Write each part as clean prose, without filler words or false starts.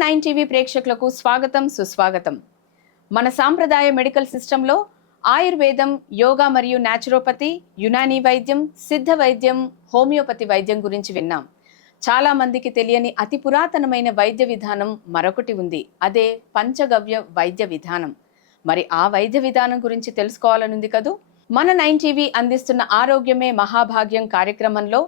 మన 9 టీవీ ప్రేక్షకులకు స్వాగతం సుస్వాగతం. మన సాంప్రదాయ మెడికల్ సిస్టంలో ఆయుర్వేదం, యోగా మరియు న్యాచురోపతి, యునానీ వైద్యం, సిద్ధ వైద్యం, హోమియోపతి వైద్యం గురించి విన్నాం. చాలా మందికి తెలియని అతి పురాతనమైన వైద్య విధానం మరొకటి ఉంది. అదే పంచగవ్య వైద్య విధానం. మరి ఆ వైద్య విధానం గురించి తెలుసుకోవాలనుంది కదూ. మన 9 టీవీ అందిస్తున్న ఆరోగ్యమే మహాభాగ్యం కార్యక్రమంలో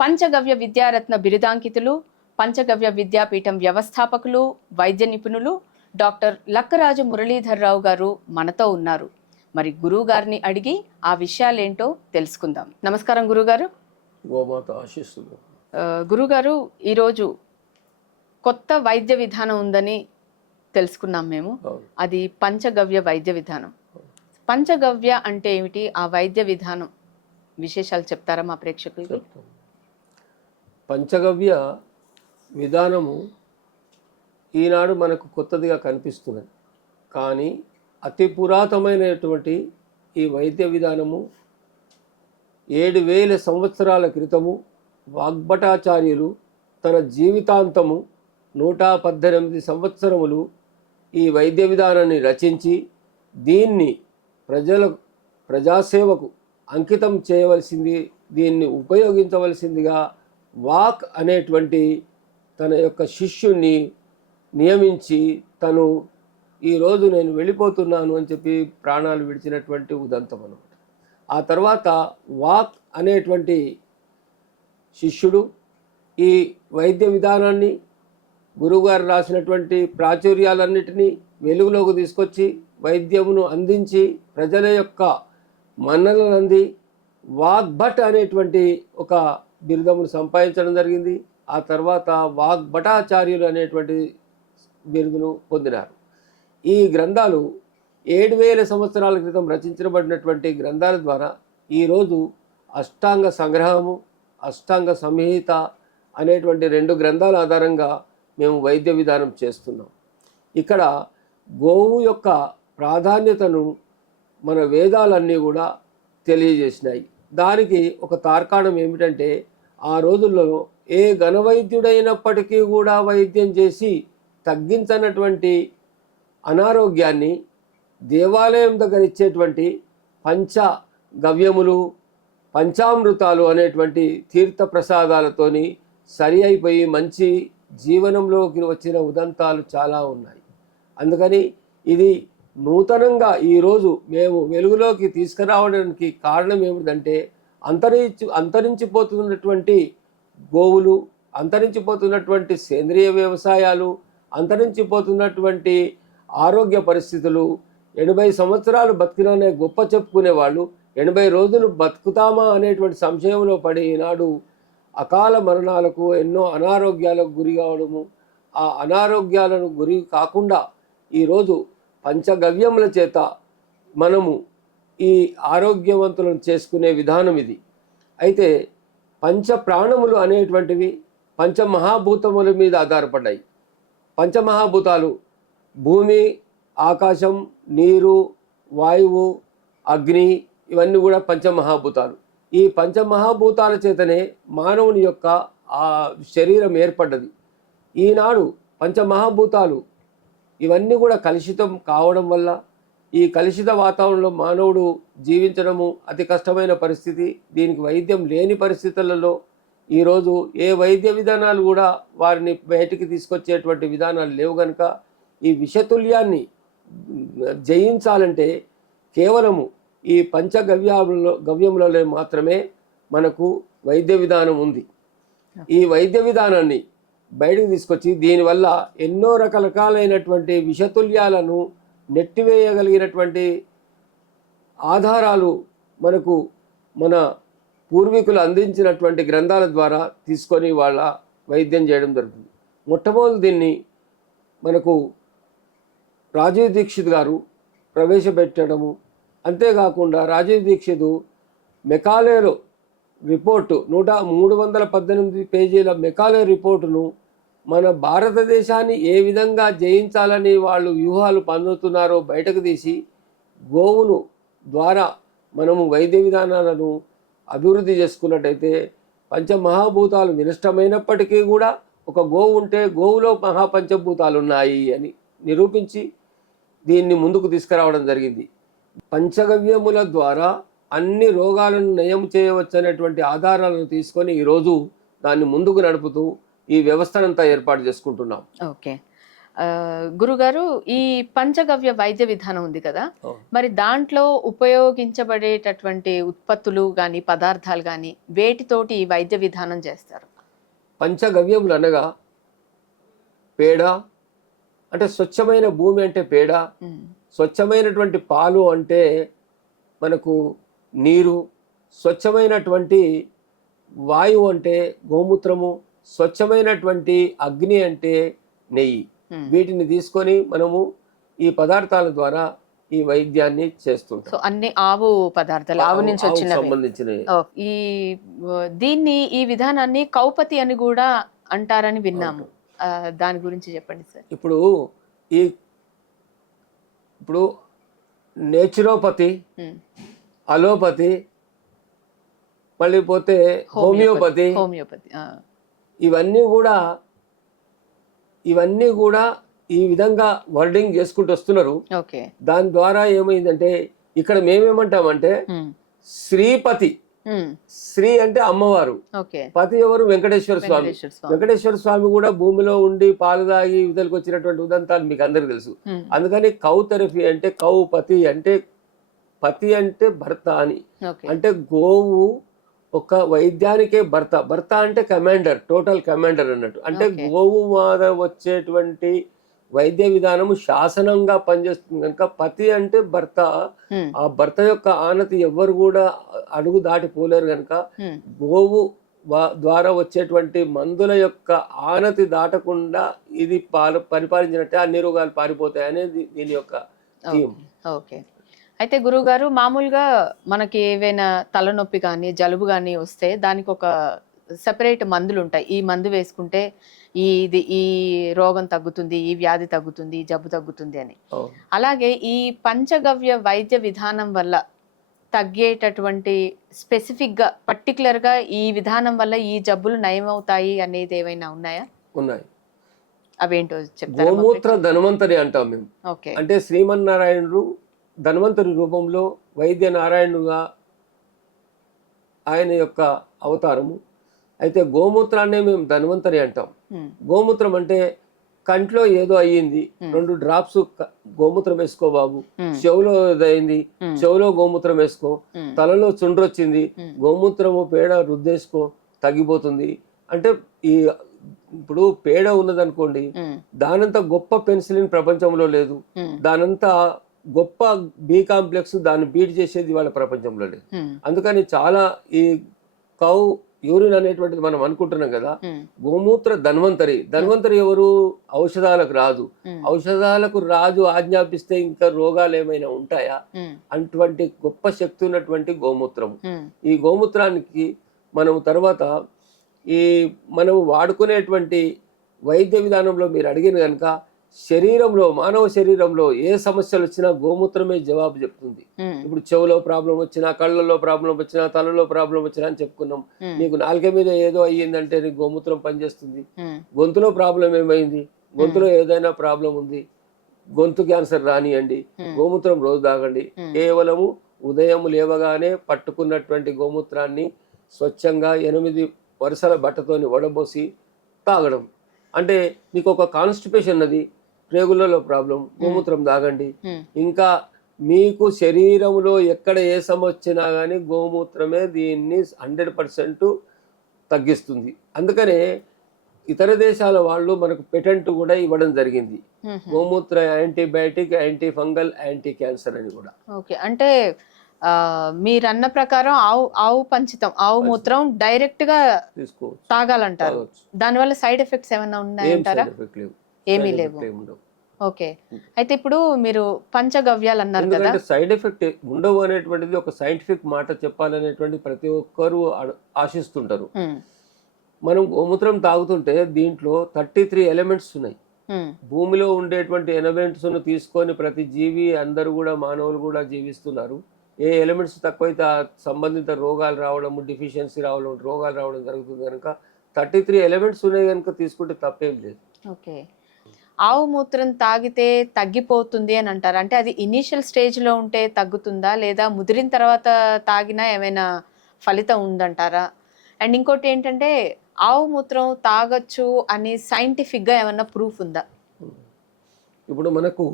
పంచగవ్య విద్యారత్న బిరుదాంకితులు, పంచగవ్య విద్యాపీఠం వ్యవస్థాపకులు, వైద్య నిపుణులు డాక్టర్ లక్కరాజు మురళీధర్రావు గారు మనతో ఉన్నారు. మరి గురువు గారిని అడిగి ఆ విషయాలేంటో తెలుసుకుందాం. నమస్కారం గురుగారు. గోమాత ఆశీస్సులు. గురుగారు, ఈరోజు కొత్త వైద్య విధానం ఉందని తెలుసుకున్నాం మేము. అది పంచగవ్య వైద్య విధానం. పంచగవ్య అంటే ఏమిటి, ఆ వైద్య విధానం విశేషాలు చెప్తారా మా ప్రేక్షకులకి? పంచగవ్య విధానము ఈనాడు మనకు కొత్తదిగా కనిపిస్తున్నది, కానీ అతి పురాతనమైనటువంటి ఈ వైద్య విధానము 7000 సంవత్సరాల క్రితము వాగ్భటాచార్యులు తన జీవితాంతము 118 సంవత్సరములు ఈ వైద్య విధానాన్ని రచించి దీన్ని ప్రజాసేవకు అంకితం చేయవలసింది, దీన్ని ఉపయోగించవలసిందిగా వాక్ అనేటువంటి తన యొక్క శిష్యుణ్ణి నియమించి తను ఈరోజు నేను వెళ్ళిపోతున్నాను అని చెప్పి ప్రాణాలు విడిచినటువంటి ఉదంతం అన్నమాట. ఆ తర్వాత వాక్ అనేటువంటి శిష్యుడు ఈ వైద్య విధానాన్ని, గురువుగారు రాసినటువంటి ప్రాచుర్యాలన్నిటినీ వెలుగులోకి తీసుకొచ్చి వైద్యమును అందించి ప్రజల యొక్క మన్ననలు అంది వాగ్భట్ అనేటువంటి ఒక బిరుదమును సంపాదించడం జరిగింది. ఆ తర్వాత వాగ్భటాచార్యులు అనేటువంటి బిరుదును పొందినారు. ఈ గ్రంథాలు 7000 సంవత్సరాల క్రితం రచించబడినటువంటి గ్రంథాల ద్వారా ఈరోజు అష్టాంగ సంగ్రహము, అష్టాంగ సంహిత అనేటువంటి 2 గ్రంథాల ఆధారంగా మేము వైద్య విధానం చేస్తున్నాం. ఇక్కడ గోవు యొక్క ప్రాధాన్యతను మన వేదాలన్నీ కూడా తెలియజేసినాయి. దానికి ఒక తార్కాణం ఏమిటంటే, ఆ రోజుల్లో ఏ ఘనవైద్యుడైనప్పటికీ కూడా వైద్యం చేసి తగ్గించనటువంటి అనారోగ్యాన్ని దేవాలయం దగ్గర ఇచ్చేటువంటి పంచగవ్యములు, పంచామృతాలు అనేటువంటి తీర్థ ప్రసాదాలతోని సరి అయిపోయి మంచి జీవనంలోకి వచ్చిన ఉదంతాలు చాలా ఉన్నాయి. అందుకని ఇది నూతనంగా ఈరోజు మేము వెలుగులోకి తీసుకురావడానికి కారణం ఏమిటంటే, అంతరించిపోతున్నటువంటి గోవులు, అంతరించిపోతున్నటువంటి సేంద్రియ వ్యవసాయాలు, అంతరించిపోతున్నటువంటి ఆరోగ్య పరిస్థితులు, 80 సంవత్సరాలు బతికిననే గొప్ప చెప్పుకునేవాళ్ళు 80 రోజులు బతుకుతామా అనేటువంటి సంశయంలో పడి ఈనాడు అకాల మరణాలకు, ఎన్నో అనారోగ్యాలకు గురి కావడము, ఆ అనారోగ్యాలను గురి కాకుండా ఈరోజు పంచగవ్యముల చేత మనము ఈ ఆరోగ్యవంతులను చేసుకునే విధానం ఇది. అయితే పంచ ప్రాణములు అనేటువంటివి పంచమహాభూతముల మీద ఆధారపడ్డాయి. పంచమహాభూతాలు భూమి, ఆకాశం, నీరు, వాయువు, అగ్ని, ఇవన్నీ కూడా పంచమహాభూతాలు. ఈ పంచమహాభూతాల చేతనే మానవుని యొక్క ఆ శరీరం ఏర్పడ్డది. ఈనాడు పంచమహాభూతాలు ఇవన్నీ కూడా కలుషితం కావడం వల్ల ఈ కలుషిత వాతావరణంలో మానవుడు జీవించడము అతి కష్టమైన పరిస్థితి. దీనికి వైద్యం లేని పరిస్థితులలో ఈరోజు ఏ వైద్య విధానాలు కూడా వారిని బయటికి తీసుకొచ్చేటువంటి విధానాలు లేవు. కనుక ఈ విషతుల్యాన్ని జయించాలంటే కేవలము ఈ గవ్యములలో మాత్రమే మనకు వైద్య విధానం ఉంది. ఈ వైద్య విధానాన్ని బయటకు తీసుకొచ్చి దీనివల్ల ఎన్నో రకరకాలైనటువంటి విషతుల్యాలను నెట్టివేయగలిగినటువంటి ఆధారాలు మనకు మన పూర్వీకులు అందించినటువంటి గ్రంథాల ద్వారా తీసుకొని వాళ్ళ వైద్యం చేయడం జరుగుతుంది. మొట్టమొదటి దీన్ని మనకు రాజీవ్ దీక్షిత్ గారు ప్రవేశపెట్టడము, అంతేకాకుండా రాజీవ్ దీక్షిత్ మెకాలేలో రిపోర్టు 318 పేజీల మెకాలే రిపోర్టును మన భారతదేశాన్ని ఏ విధంగా జయించాలని వాళ్ళు వ్యూహాలు పన్నుతున్నారో బయటకు తీసి గోవును ద్వారా మనము వైద్య విధానాలను అభివృద్ధి చేసుకున్నట్టయితే పంచమహాభూతాలు వినష్టమైనప్పటికీ కూడా ఒక గోవు ఉంటే గోవులో మహాపంచభూతాలు ఉన్నాయి అని నిరూపించి దీన్ని ముందుకు తీసుకురావడం జరిగింది. పంచగవ్యముల ద్వారా అన్ని రోగాలను నయం చేయవచ్చనేటువంటి ఆధారాలను తీసుకొని ఈరోజు దాన్ని ముందుకు నడుపుతూ ఈ వ్యవస్థనంతా ఏర్పాటు చేసుకుంటున్నాం. ఓకే గురుగారు, ఈ పంచగవ్య వైద్య విధానం ఉంది కదా, మరి దాంట్లో ఉపయోగించబడేటటువంటి ఉత్పత్తులు కానీ పదార్థాలు కానీ వేటితోటి ఈ వైద్య విధానం చేస్తారు? పంచగవ్యములు అనగా పేడ అంటే స్వచ్ఛమైన భూమి అంటే పేడ, స్వచ్ఛమైనటువంటి పాలు అంటే మనకు నీరు, స్వచ్ఛమైనటువంటి వాయువు అంటే గోమూత్రము, స్వచ్ఛమైనటువంటి అగ్ని అంటే నెయ్యి. వీటిని తీసుకొని మనము ఈ పదార్థాల ద్వారా ఈ వైద్యాన్ని చేస్తుంటాం. సో అన్ని ఆవు పదార్థాలు, ఆవు నుంచి వచ్చిన సంబంధించిన ఈ దీన్ని ఈ విధానాన్ని కౌపతి అని కూడా అంటారని విన్నాము. దాని గురించి చెప్పండి సార్. ఇప్పుడు నేచురోపతి, అలోపతి, మళ్ళీ పోతే హోమియోపతి, ఇవన్నీ కూడా ఈ విధంగా వర్డింగ్ చేసుకుంటూ వస్తున్నారు. దాని ద్వారా ఏమైందంటే ఇక్కడ మేమేమంటామంటే శ్రీపతి, శ్రీ అంటే అమ్మవారు, పతి ఎవరు? వెంకటేశ్వర స్వామి. వెంకటేశ్వర స్వామి కూడా భూమిలో ఉండి పాలు తాగి విధులకు వచ్చినటువంటి ఉదంతాలు మీకు అందరికి తెలుసు. అందుకని కౌ థెరపీ అంటే కౌ పతి అంటే పతి అంటే భర్త అని. అంటే గోవు ఒక వైద్యానికే భర్త. భర్త అంటే కమాండర్, టోటల్ కమాండర్ అన్నట్టు. అంటే గోవు మీద వచ్చేటువంటి వైద్య విధానము శాసనంగా పనిచేస్తుంది కనుక పతి అంటే భర్త. ఆ భర్త యొక్క ఆనతి ఎవ్వరు కూడా అడుగు దాటిపోలేరు కనుక గోవు ద్వారా వచ్చేటువంటి మందుల యొక్క ఆనతి దాటకుండా ఇది పరిపాలించినట్టే అన్ని రోగాలు పారిపోతాయి అనేది దీని యొక్క థీమ్. ఓకే. అయితే గురువు గారు, మామూలుగా మనకి ఏవైనా తలనొప్పి కానీ జలుబు కానీ వస్తే దానికి ఒక సెపరేట్ మందులు ఉంటాయి. ఈ మందు వేసుకుంటే ఈ రోగం తగ్గుతుంది, ఈ వ్యాధి తగ్గుతుంది, ఈ జబ్బు తగ్గుతుంది అని. అలాగే ఈ పంచగవ్య వైద్య విధానం వల్ల తగ్గేటటువంటి స్పెసిఫిక్ గా పర్టికులర్ గా ఈ విధానం వల్ల ఈ జబ్బులు నయమవుతాయి అనేది ఏమైనా ఉన్నాయా? ఉన్నాయి. అవేంటో చెప్తారా? గోమూత్ర ధన్వంతరి అంటాం మేము. అంటే శ్రీమన్నారాయణుడు ధన్వంతరి రూపంలో వైద్య నారాయణుగా ఆయన యొక్క అవతారము. అయితే గోమూత్రాన్నే మేము ధన్వంతరి అంటాం. గోమూత్రం అంటే కంట్లో ఏదో అయ్యింది, 2 డ్రాప్స్ గోమూత్రం వేసుకో బాబు, చెవులో అయింది, చెవులో గోమూత్రం వేసుకో, తలలో చుండ్రొచ్చింది, గోమూత్రము పేడ రుద్దేసుకో తగ్గిపోతుంది. అంటే ఇప్పుడు పేడ ఉన్నదనుకోండి, దానంతా గొప్ప పెన్సిలిన్ ప్రపంచంలో లేదు, దానంతా గొప్ప బి కాంప్లెక్స్ దాన్ని బీట్ చేసేది వాళ్ళ ప్రపంచంలో లేదు. అందుకని చాలా ఈ కౌ యూరిన్ అనేటువంటిది మనం అనుకుంటున్నాం కదా, గోమూత్ర ధన్వంతరి. ధన్వంతరి ఎవరు? ఔషధాలకు రాజు. ఔషధాలకు రాజు ఆజ్ఞాపిస్తే ఇంకా రోగాలు ఏమైనా ఉంటాయా? అటువంటి గొప్ప శక్తి ఉన్నటువంటి గోమూత్రము. ఈ గోమూత్రానికి మనం తర్వాత మనం వాడుకునేటువంటి వైద్య విధానంలో మీరు అడిగిన కనుక శరీరంలో, మానవ శరీరంలో ఏ సమస్యలు వచ్చినా గోమూత్రమే జవాబు చెప్తుంది. ఇప్పుడు చెవులో ప్రాబ్లం వచ్చినా, కళ్ళల్లో ప్రాబ్లం వచ్చినా, తలలో ప్రాబ్లం వచ్చినా అని చెప్పుకున్నాం. నీకు నాలుక మీద ఏదో అయ్యిందంటే నీకు గోమూత్రం పనిచేస్తుంది. గొంతులో ప్రాబ్లం ఏమైంది? గొంతులో ఏదైనా ప్రాబ్లం ఉంది, గొంతు క్యాన్సర్ రానియండి, గోమూత్రం రోజు తాగండి. కేవలము ఉదయం లేవగానే పట్టుకున్నటువంటి గోమూత్రాన్ని స్వచ్ఛంగా 8 వరుసల బట్టతోని వడబోసి తాగడం. అంటే మీకు ఒక కాన్స్టిపేషన్ ఉన్నది, ప్రేగులలో ప్రాబ్లం, గోమూత్రం తాగండి. ఇంకా మీకు శరీరంలో ఎక్కడ ఏ సమస్య వచ్చినా కానీ గోమూత్రమే దీన్ని 100% తగ్గిస్తుంది. అందుకనే ఇతర దేశాల వాళ్ళు మనకు పెటెంట్ కూడా ఇవ్వడం జరిగింది, గోమూత్ర antibiotic, anti fungal, anti cancer అని కూడా. ఓకే. అంటే మీరు అన్న ప్రకారం ఆవు పంచితం, ఆవు మూత్రం డైరెక్ట్ గా తాగాలంటారు. దానివల్ల సైడ్ ఎఫెక్ట్స్ ఏమైనా ఉన్నాయంటారా? ఏమీ లేవు. ఓకే. అయితే ఇప్పుడు మీరు పంచగవ్యాలు అన్నారు కదా, సైడ్ ఎఫెక్ట్ ఉండవు అనేటువంటిది ఒక సైంటిఫిక్ మాట చెప్పాలనేటువంటి ప్రతి ఒక్కరు ఆశిస్తుంటారు. మనం గోమూత్రం తాగుతుంటే దీంట్లో 33 ఎలిమెంట్స్ ఉన్నాయి. భూమిలో ఉండేటువంటి ఎలిమెంట్స్ ను తీసుకొని ప్రతి జీవి, అందరూ కూడా, మానవులు కూడా జీవిస్తున్నారు. ఏ ఎలిమెంట్స్ తక్కువైతే ఆ సంబంధిత రోగాలు రావడం, డిఫిషియన్సీ రావడం, రోగాలు రావడం జరుగుతుంది కనుక 33 ఎలిమెంట్స్ ఉన్నాయి కనుక తీసుకుంటే తప్పేం లేదు. ఓకే. ఆవు మూత్రం తాగితే తగ్గిపోతుంది అని అంటారు. అంటే అది ఇనీషియల్ స్టేజ్‌లో ఉంటే తగ్గుతుందా? లేదా ముదిరిన తర్వాత తాగినా ఏమైనా ఫలితం ఉందంటారా? అండ్ ఇంకోటి ఏంటంటే ఆవు మూత్రం తాగొచ్చు అని సైంటిఫిక్‌గా ఏమన్నా ప్రూఫ్ ఉందా? ఇప్పుడు మనకు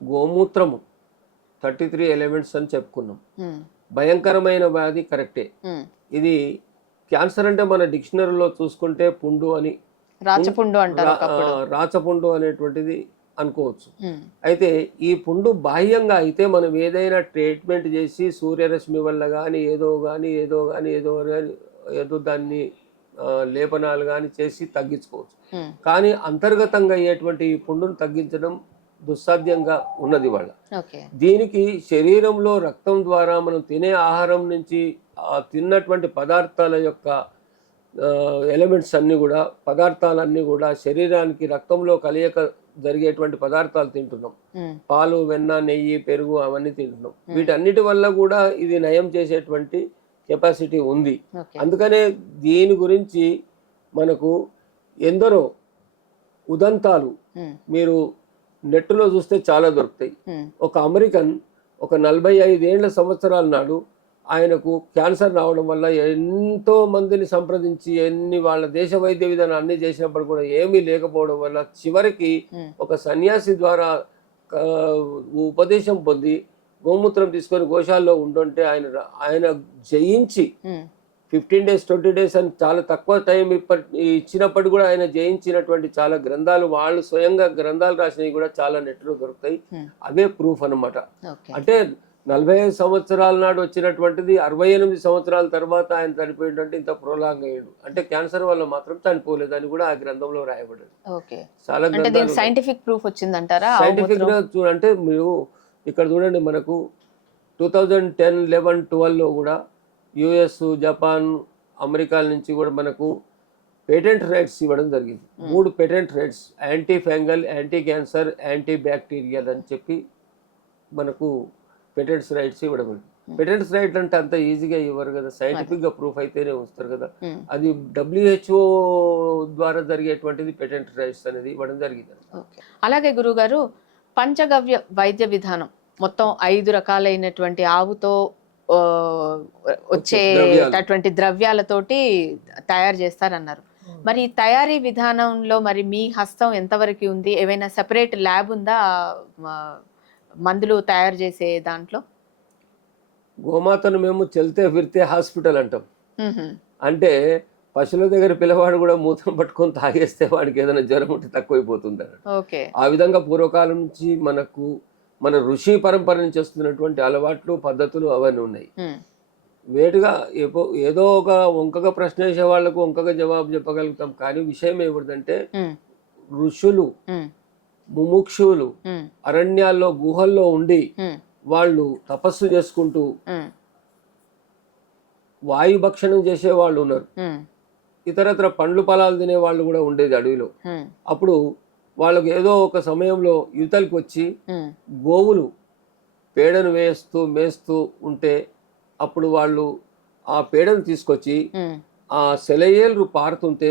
గోమూత్రము 33 ఎలిమెంట్స్ అని చెప్పుకున్నాం. భయంకరమైన వ్యాధి కరెక్టే. ఇది క్యాన్సర్ అంటే మన డిక్షనరీలో చూసుకుంటే పుండు అని, రాచపుండు అంటారు ఒకప్పుడు. రాచపుండు అనేటువంటిది అనుకోవచ్చు. అయితే ఈ పుండు బాహ్యంగా అయితే మనం ఏదైనా ట్రీట్మెంట్ చేసి సూర్యరశ్మి వల్ల కానీ ఏదో దాన్ని లేపనాలు కానీ చేసి తగ్గించుకోవచ్చు. కానీ అంతర్గతంగా అయ్యేటువంటి ఈ పుండును తగ్గించడం దుస్సాధ్యంగా ఉన్నది వాళ్ళ. దీనికి శరీరంలో రక్తం ద్వారా మనం తినే ఆహారం నుంచి తిన్నటువంటి పదార్థాల యొక్క ఎలిమెంట్స్ అన్నీ కూడా, పదార్థాలన్నీ కూడా శరీరానికి రక్తంలో కలియక జరిగేటువంటి పదార్థాలు తింటున్నాం. పాలు, వెన్న, నెయ్యి, పెరుగు అవన్నీ తింటున్నాం. వీటన్నిటి వల్ల కూడా ఇది నయం చేసేటువంటి కెపాసిటీ ఉంది. అందుకనే దీని గురించి మనకు ఎందరో ఉదంతాలు మీరు నెట్లో చూస్తే చాలా దొరుకుతాయి. ఒక అమెరికన్ ఒక 45 సంవత్సరాల నాడు ఆయనకు క్యాన్సర్ రావడం వల్ల ఎంతో మందిని సంప్రదించి వాళ్ళ దేశ వైద్య విధానం అన్ని చేసినప్పుడు కూడా ఏమీ లేకపోవడం వల్ల చివరికి ఒక సన్యాసి ద్వారా ఉపదేశం పొంది గోమూత్రం తీసుకొని గోశాలలో ఉంటుంటే ఆయన జయించి 15 days 20 days అని చాలా తక్కువ టైం ఇచ్చినప్పటికీ కూడా ఆయన జయించినటువంటి చాలా గ్రంథాలు, వాళ్ళు స్వయంగా గ్రంథాలు రాసినవి కూడా చాలా నెట్లో దొరుకుతాయి. అవే ప్రూఫ్ అన్నమాట. అంటే 45 సంవత్సరాల నాడు వచ్చినటువంటిది 68 సంవత్సరాల తర్వాత ఆయన చనిపోయిందంటే ఇంత ప్రోలాంగ్ అయ్యాడు. అంటే క్యాన్సర్ వల్ల మాత్రం చనిపోలేదు అని కూడా ఆ గ్రంథంలో రాయబడింది. చాలా సైంటిఫిక్ ప్రూఫ్ వచ్చిందంటారా? సైంటిఫిక్ గా అంటే మీరు ఇక్కడ చూడండి, మనకు 2010, 11, 12లో కూడా యుఎస్, జపాన్, అమెరికా నుంచి కూడా మనకు పేటెంట్ రైట్స్ ఇవ్వడం జరిగింది. 3 patent rights, anti fungal, anti cancer, anti bacterial అని చెప్పి మనకు పేటెంట్స్ రైట్స్ ఇవ్వడం. పేటెంట్స్ రైట్ అంటే అంత ఈజీగా ఇవ్వరు కదా, సైంటిఫిక్ గా ప్రూఫ్ అయితేనే వస్తారు కదా. అది WHO ద్వారా జరిగేటువంటిది పేటెంట్ రైట్స్ అనేది ఇవ్వడం జరిగింది. అలాగే గురుగారు, పంచగవ్య వైద్య విధానం మొత్తం 5 రకాలైనటువంటి ఆవుతో వచ్చేటటువంటి ద్రవ్యాలతోటి తయారు చేస్తారన్నారు. మరి తయారీ విధానంలో మరి మీ హస్తం ఎంతవరకు ఉంది? ఏమైనా సెపరేట్ ల్యాబ్ ఉందా మందులు తయారు చేసే దాంట్లో? గోమాతను మేము చెల్తే ఫిర్తే హాస్పిటల్ అంటాం. అంటే పశువుల దగ్గర పిల్లవాడు కూడా మూత్రం పట్టుకొని తాగేస్తే వాడికి ఏదైనా జ్వరం ఉంటే తక్కువైపోతుంది. ఆ విధంగా పూర్వకాలం నుంచి మన ఋషి పరంపర నుంచి వస్తున్నటువంటి అలవాట్లు, పద్ధతులు అవన్నీ ఉన్నాయి. వేటుగా ఏదో ఒక వంకగా ప్రశ్న వేసే వాళ్లకు వంకగా జవాబు చెప్పగలుగుతాం. కానీ విషయం ఏమిటంటే ఋషులు, ముముక్షువులు అరణ్యాల్లో గుహల్లో ఉండి వాళ్ళు తపస్సు చేసుకుంటూ వాయు భక్షణం చేసే వాళ్ళు ఉన్నారు. ఇతరత్ర పండ్లు పొలాలు తినే వాళ్ళు కూడా ఉండేది అడవిలో. అప్పుడు వాళ్ళకు ఏదో ఒక సమయంలో యువతలకు వచ్చి గోవులు పేడను మేస్తూ ఉంటే అప్పుడు వాళ్ళు ఆ పేడను తీసుకొచ్చి ఆ సెలయేళ్ళు పారుతుంటే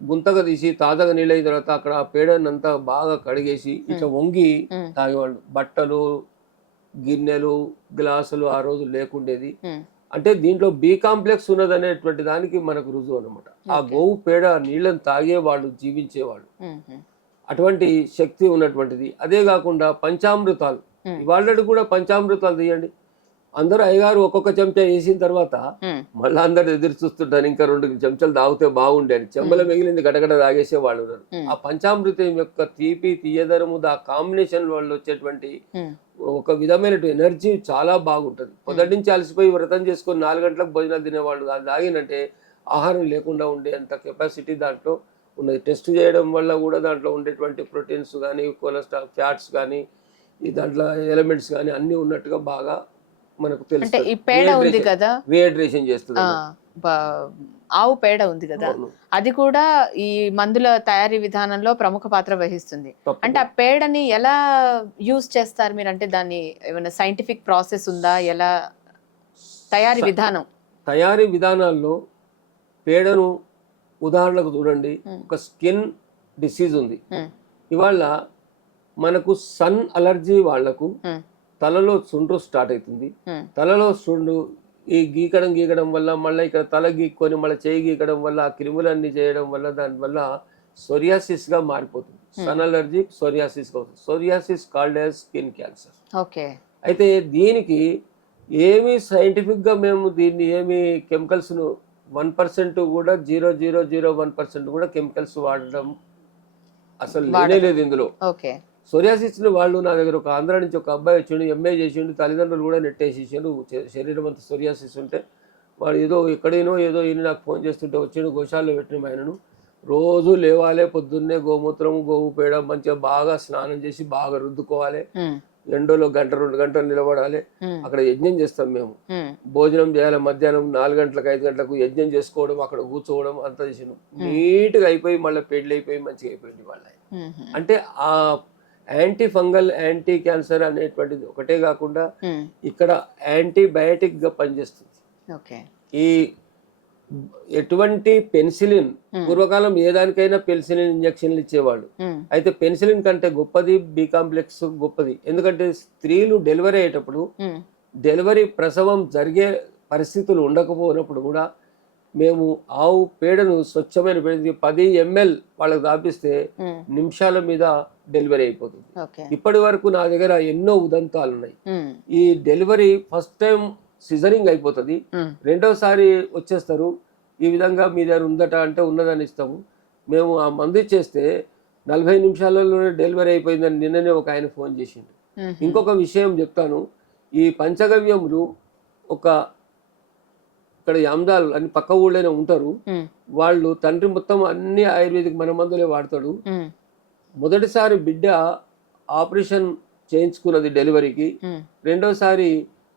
గుంతగా తీసి తాజాగా నీళ్ళైన తర్వాత అక్కడ ఆ పేడనంతా బాగా కడిగేసి ఇట్లా వంగి తాగేవాళ్ళు. బట్టలు, గిన్నెలు, గ్లాసులు ఆ రోజు లేకుండేది. అంటే దీంట్లో బి కాంప్లెక్స్ ఉన్నదనేటువంటి దానికి మనకు రుజువు అనమాట. ఆ గోవు పేడ నీళ్ళని తాగేవాళ్ళు జీవించేవాళ్ళు. అటువంటి శక్తి ఉన్నటువంటిది. అదే కాకుండా పంచామృతాలు, ఇవాళ కూడా పంచామృతాలు తీయండి. అందరూ అయ్యగారు ఒక్కొక్క చెంచా వేసిన తర్వాత మళ్ళీ అందరు ఎదురు చూస్తుంటారు, ఇంకా 2 చెంచాలు తాగితే బాగుండే అని. చెంబల మిగిలింది గడగడ తాగేసే వాళ్ళు ఉన్నారు. ఆ పంచామృతం యొక్క తీపి, తీయదరము, ఆ కాంబినేషన్ వల్ల వచ్చేటువంటి ఒక విధమైన ఎనర్జీ చాలా బాగుంటుంది. పొద్దుటి నుంచి అలసిపోయి వ్రతం చేసుకొని 4 గంటలకు భోజనాలు తినేవాళ్ళు అది తాగినంటే ఆహారం లేకుండా ఉండే అంత కెపాసిటీ దాంట్లో ఉన్నది. టెస్ట్ చేయడం వల్ల కూడా దాంట్లో ఉండేటువంటి ప్రోటీన్స్ కానీ, కొలెస్ట్రాల్, ఫ్యాట్స్ కానీ, ఈ దాంట్లో ఎలిమెంట్స్ కానీ అన్ని ఉన్నట్టుగా బాగా మనకు తెలుస్తుంది. ఈ పేడ ఉంది కదా, రీహైడ్రేషన్ చేస్తుంది. ఆవు పేడ ఉంది కదా, అది కూడా ఈ మందుల తయారీ విధానంలో ప్రముఖ పాత్ర వహిస్తుంది. అంటే ఆ పేడని ఎలా యూజ్ చేస్తారు మీరు? అంటే దాన్ని ఏమైనా సైంటిఫిక్ ప్రాసెస్ ఉందా? ఎలా తయారీ విధానాల్లో పేడను ఉదాహరణకు చూడండి, ఒక స్కిన్ డిసీజ్ ఉంది. ఇవాళ మనకు సన్ అలర్జీ వాళ్లకు తలలో చుండ్రు స్టార్ట్ అవుతుంది. తలలో చుండ్రు ఈ గీకడం వల్ల మళ్ళీ ఇక్కడ తల గీక్కొని మళ్ళీ చేయి గీకడం వల్ల ఆ క్రిములన్నీ చేయడం వల్ల దానివల్ల సోరియాసిస్ గా మారిపోతుంది. సన్ అలర్జీ సోరియాసిస్ అవుతుంది. Psoriasis called as skin cancer. Okay. అయితే దీనికి ఏమి సైంటిఫిక్ గా మేము దీన్ని ఏమి కెమికల్స్ ను 1% కూడా 0.001% కూడా కెమికల్స్ వాడడం అసలు లేదు ఇందులో. ఓకే. సోరియాసిస్ ని వాళ్ళు నా దగ్గర ఒక ఆంధ్ర నుంచి ఒక అబ్బాయి వచ్చిండు, ఎంఏ చేసిండు, తల్లిదండ్రులు కూడా నెట్టేసేసిండు. శరీరం అంతా సోరియాసిస్ ఉంటే వాడు ఏదో ఎక్కడైనో ఏదో ఈయన నాకు ఫోన్ చేస్తుంటే వచ్చిండు. గోశాలలో పెట్టిన ఆయనను రోజు లేవాలే, పొద్దున్నే గోమూత్రం గోవు పేడ మంచిగా బాగా స్నానం చేసి బాగా రుద్దుకోవాలి. ఎండలో 1-2 గంటలు నిలబడాలి. అక్కడ యజ్ఞం చేస్తాం మేము. భోజనం చేయాలి. మధ్యాహ్నం 4 గంటలకు 5 గంటలకు యజ్ఞం చేసుకోవడం, అక్కడ కూర్చోవడం అంతా చేసినాం. నీట్గా అయిపోయి మళ్ళీ పెళ్లి అయిపోయి మంచిగా అయిపోయింది వాళ్ళ. అంటే ఆ యాంటీ ఫంగల్ యాంటీ క్యాన్సర్ అనేటువంటిది ఒకటే కాకుండా ఇక్కడ యాంటీబయాటిక్ గా పనిచేస్తుంది. ఈ ఎటువంటి పెన్సిలిన్, పూర్వకాలం ఏ దానికైనా పెన్సిలిన్ ఇంజక్షన్లు ఇచ్చేవాళ్ళు. అయితే పెన్సిలిన్ కంటే గొప్పది బి కాంప్లెక్స్ గొప్పది. ఎందుకంటే స్త్రీలు డెలివరీ అయ్యేటప్పుడు, డెలివరీ ప్రసవం జరిగే పరిస్థితులు ఉండకపోయినప్పుడు కూడా మేము ఆవు పేడను స్వచ్ఛమైన పేడ 10 ml వాళ్ళకి దాపిస్తే నిమిషాల మీద డెలివరీ అయిపోతుంది. ఇప్పటి వరకు నా దగ్గర ఎన్నో ఉదంతాలు ఉన్నాయి. ఈ డెలివరీ ఫస్ట్ టైం సిజరింగ్ అయిపోతుంది, రెండోసారి వచ్చేస్తారు. ఈ విధంగా మీ దగ్గర ఉందట అంటే ఉన్నదని ఇస్తాము. మేము ఆ మందు ఇచ్చేస్తే 40 నిమిషాలలోనే డెలివరీ అయిపోయిందని నిన్ననే ఒక ఆయన ఫోన్ చేసిండు. ఇంకొక విషయం చెప్తాను. ఈ పంచగవ్యములు ఒక ఇక్కడ యామ్దాల్ అని పక్క ఊళ్ళోనే ఉంటారు. వాళ్ళు తండ్రి మొత్తం అన్ని ఆయుర్వేదిక్ మన మందులే వాడతాడు. మొదటిసారి బిడ్డ ఆపరేషన్ చేయించుకున్నది డెలివరీకి, రెండోసారి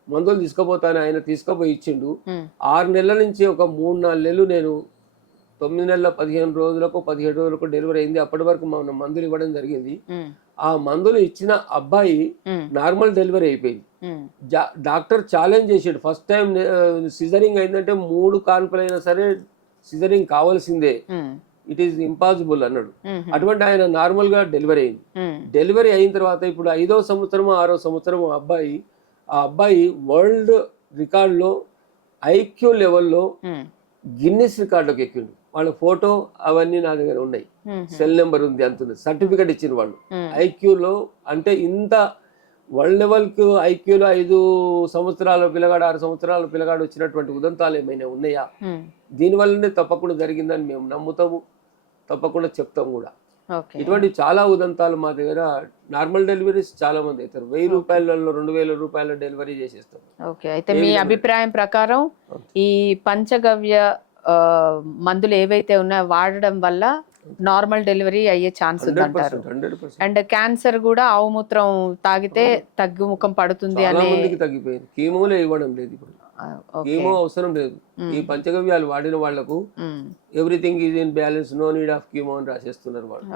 మందులు తీసుకుపోతాను ఆయన తీసుకుపోయి ఇచ్చిండు. 6 నెలల నుంచి ఒక 3-4 నెలలు నేను 9 నెలల 15 రోజులకు 17 రోజులకు డెలివరీ అయింది. అప్పటి వరకు మనం మందులు ఇవ్వడం జరిగింది. ఆ మందులు ఇచ్చిన అబ్బాయి నార్మల్ డెలివరీ అయిపోయింది. డాక్టర్ ఛాలెంజ్ చేసాడు, ఫస్ట్ టైం సిజరింగ్ అయిందంటే 3 కాన్పులు అయినా సరే సిజరింగ్ కావాల్సిందే, ఇట్ ఈస్ ఇంపాసిబుల్ అన్నాడు. అటువంటి ఆయన నార్మల్ గా డెలివరీ అయింది. డెలివరీ అయిన తర్వాత ఇప్పుడు 5వ సంవత్సరం 6వ సంవత్సరం ఆ అబ్బాయి వరల్డ్ రికార్డులో ఐక్యూ లెవెల్లో గిన్నిస్ రికార్డులోకి ఎక్కిండు. వాళ్ళ ఫోటో అవన్నీ నా దగ్గర ఉన్నాయి, సెల్ నెంబర్ ఉంది, అంత సర్టిఫికెట్ ఇచ్చిన వాళ్ళు ఐక్యూలో. అంటే ఇంత వరల్డ్ లెవెల్ కు ఐక్యూలో 5 సంవత్సరాల పిల్లగాడు 6 సంవత్సరాల పిల్లగాడు వచ్చినటువంటి ఉదంతాలు ఏమైనా ఉన్నాయా? దీనివల్లనే తప్పకుండా జరిగిందని మేము నమ్ముతాము, తప్పకుండా చెప్తాం కూడా. ఇటువంటి చాలా ఉదంతాలు మా దగ్గర. నార్మల్ డెలివరీస్ చాలా మంది అవుతారు. 1000 రూపాయలలో 2000 రూపాయల డెలివరీ చేసేస్తాం. ఓకే. అయితే మీ అభిప్రాయం ప్రకారం ఈ పంచగవ్య మందులు ఏవైతే ఉన్నాయో వాడడం వల్ల నార్మల్ డెలివరీ అయ్యే ఛాన్స్ ఉందంటారు. అండ్ క్యాన్సర్ కూడా ఆవు మూత్రం తాగితే తగ్గుముఖం పడుతుంది అని తగ్గిపోయింది. కీమోలే ఇవ్వడం లేదు ఇప్పుడు, కీమో అవసరం లేదు. ఈ పంచగవ్యాలు వాడిన వాళ్లకు everything is in balance, no need of chemo అని రాసేస్తున్నారు వాళ్ళు.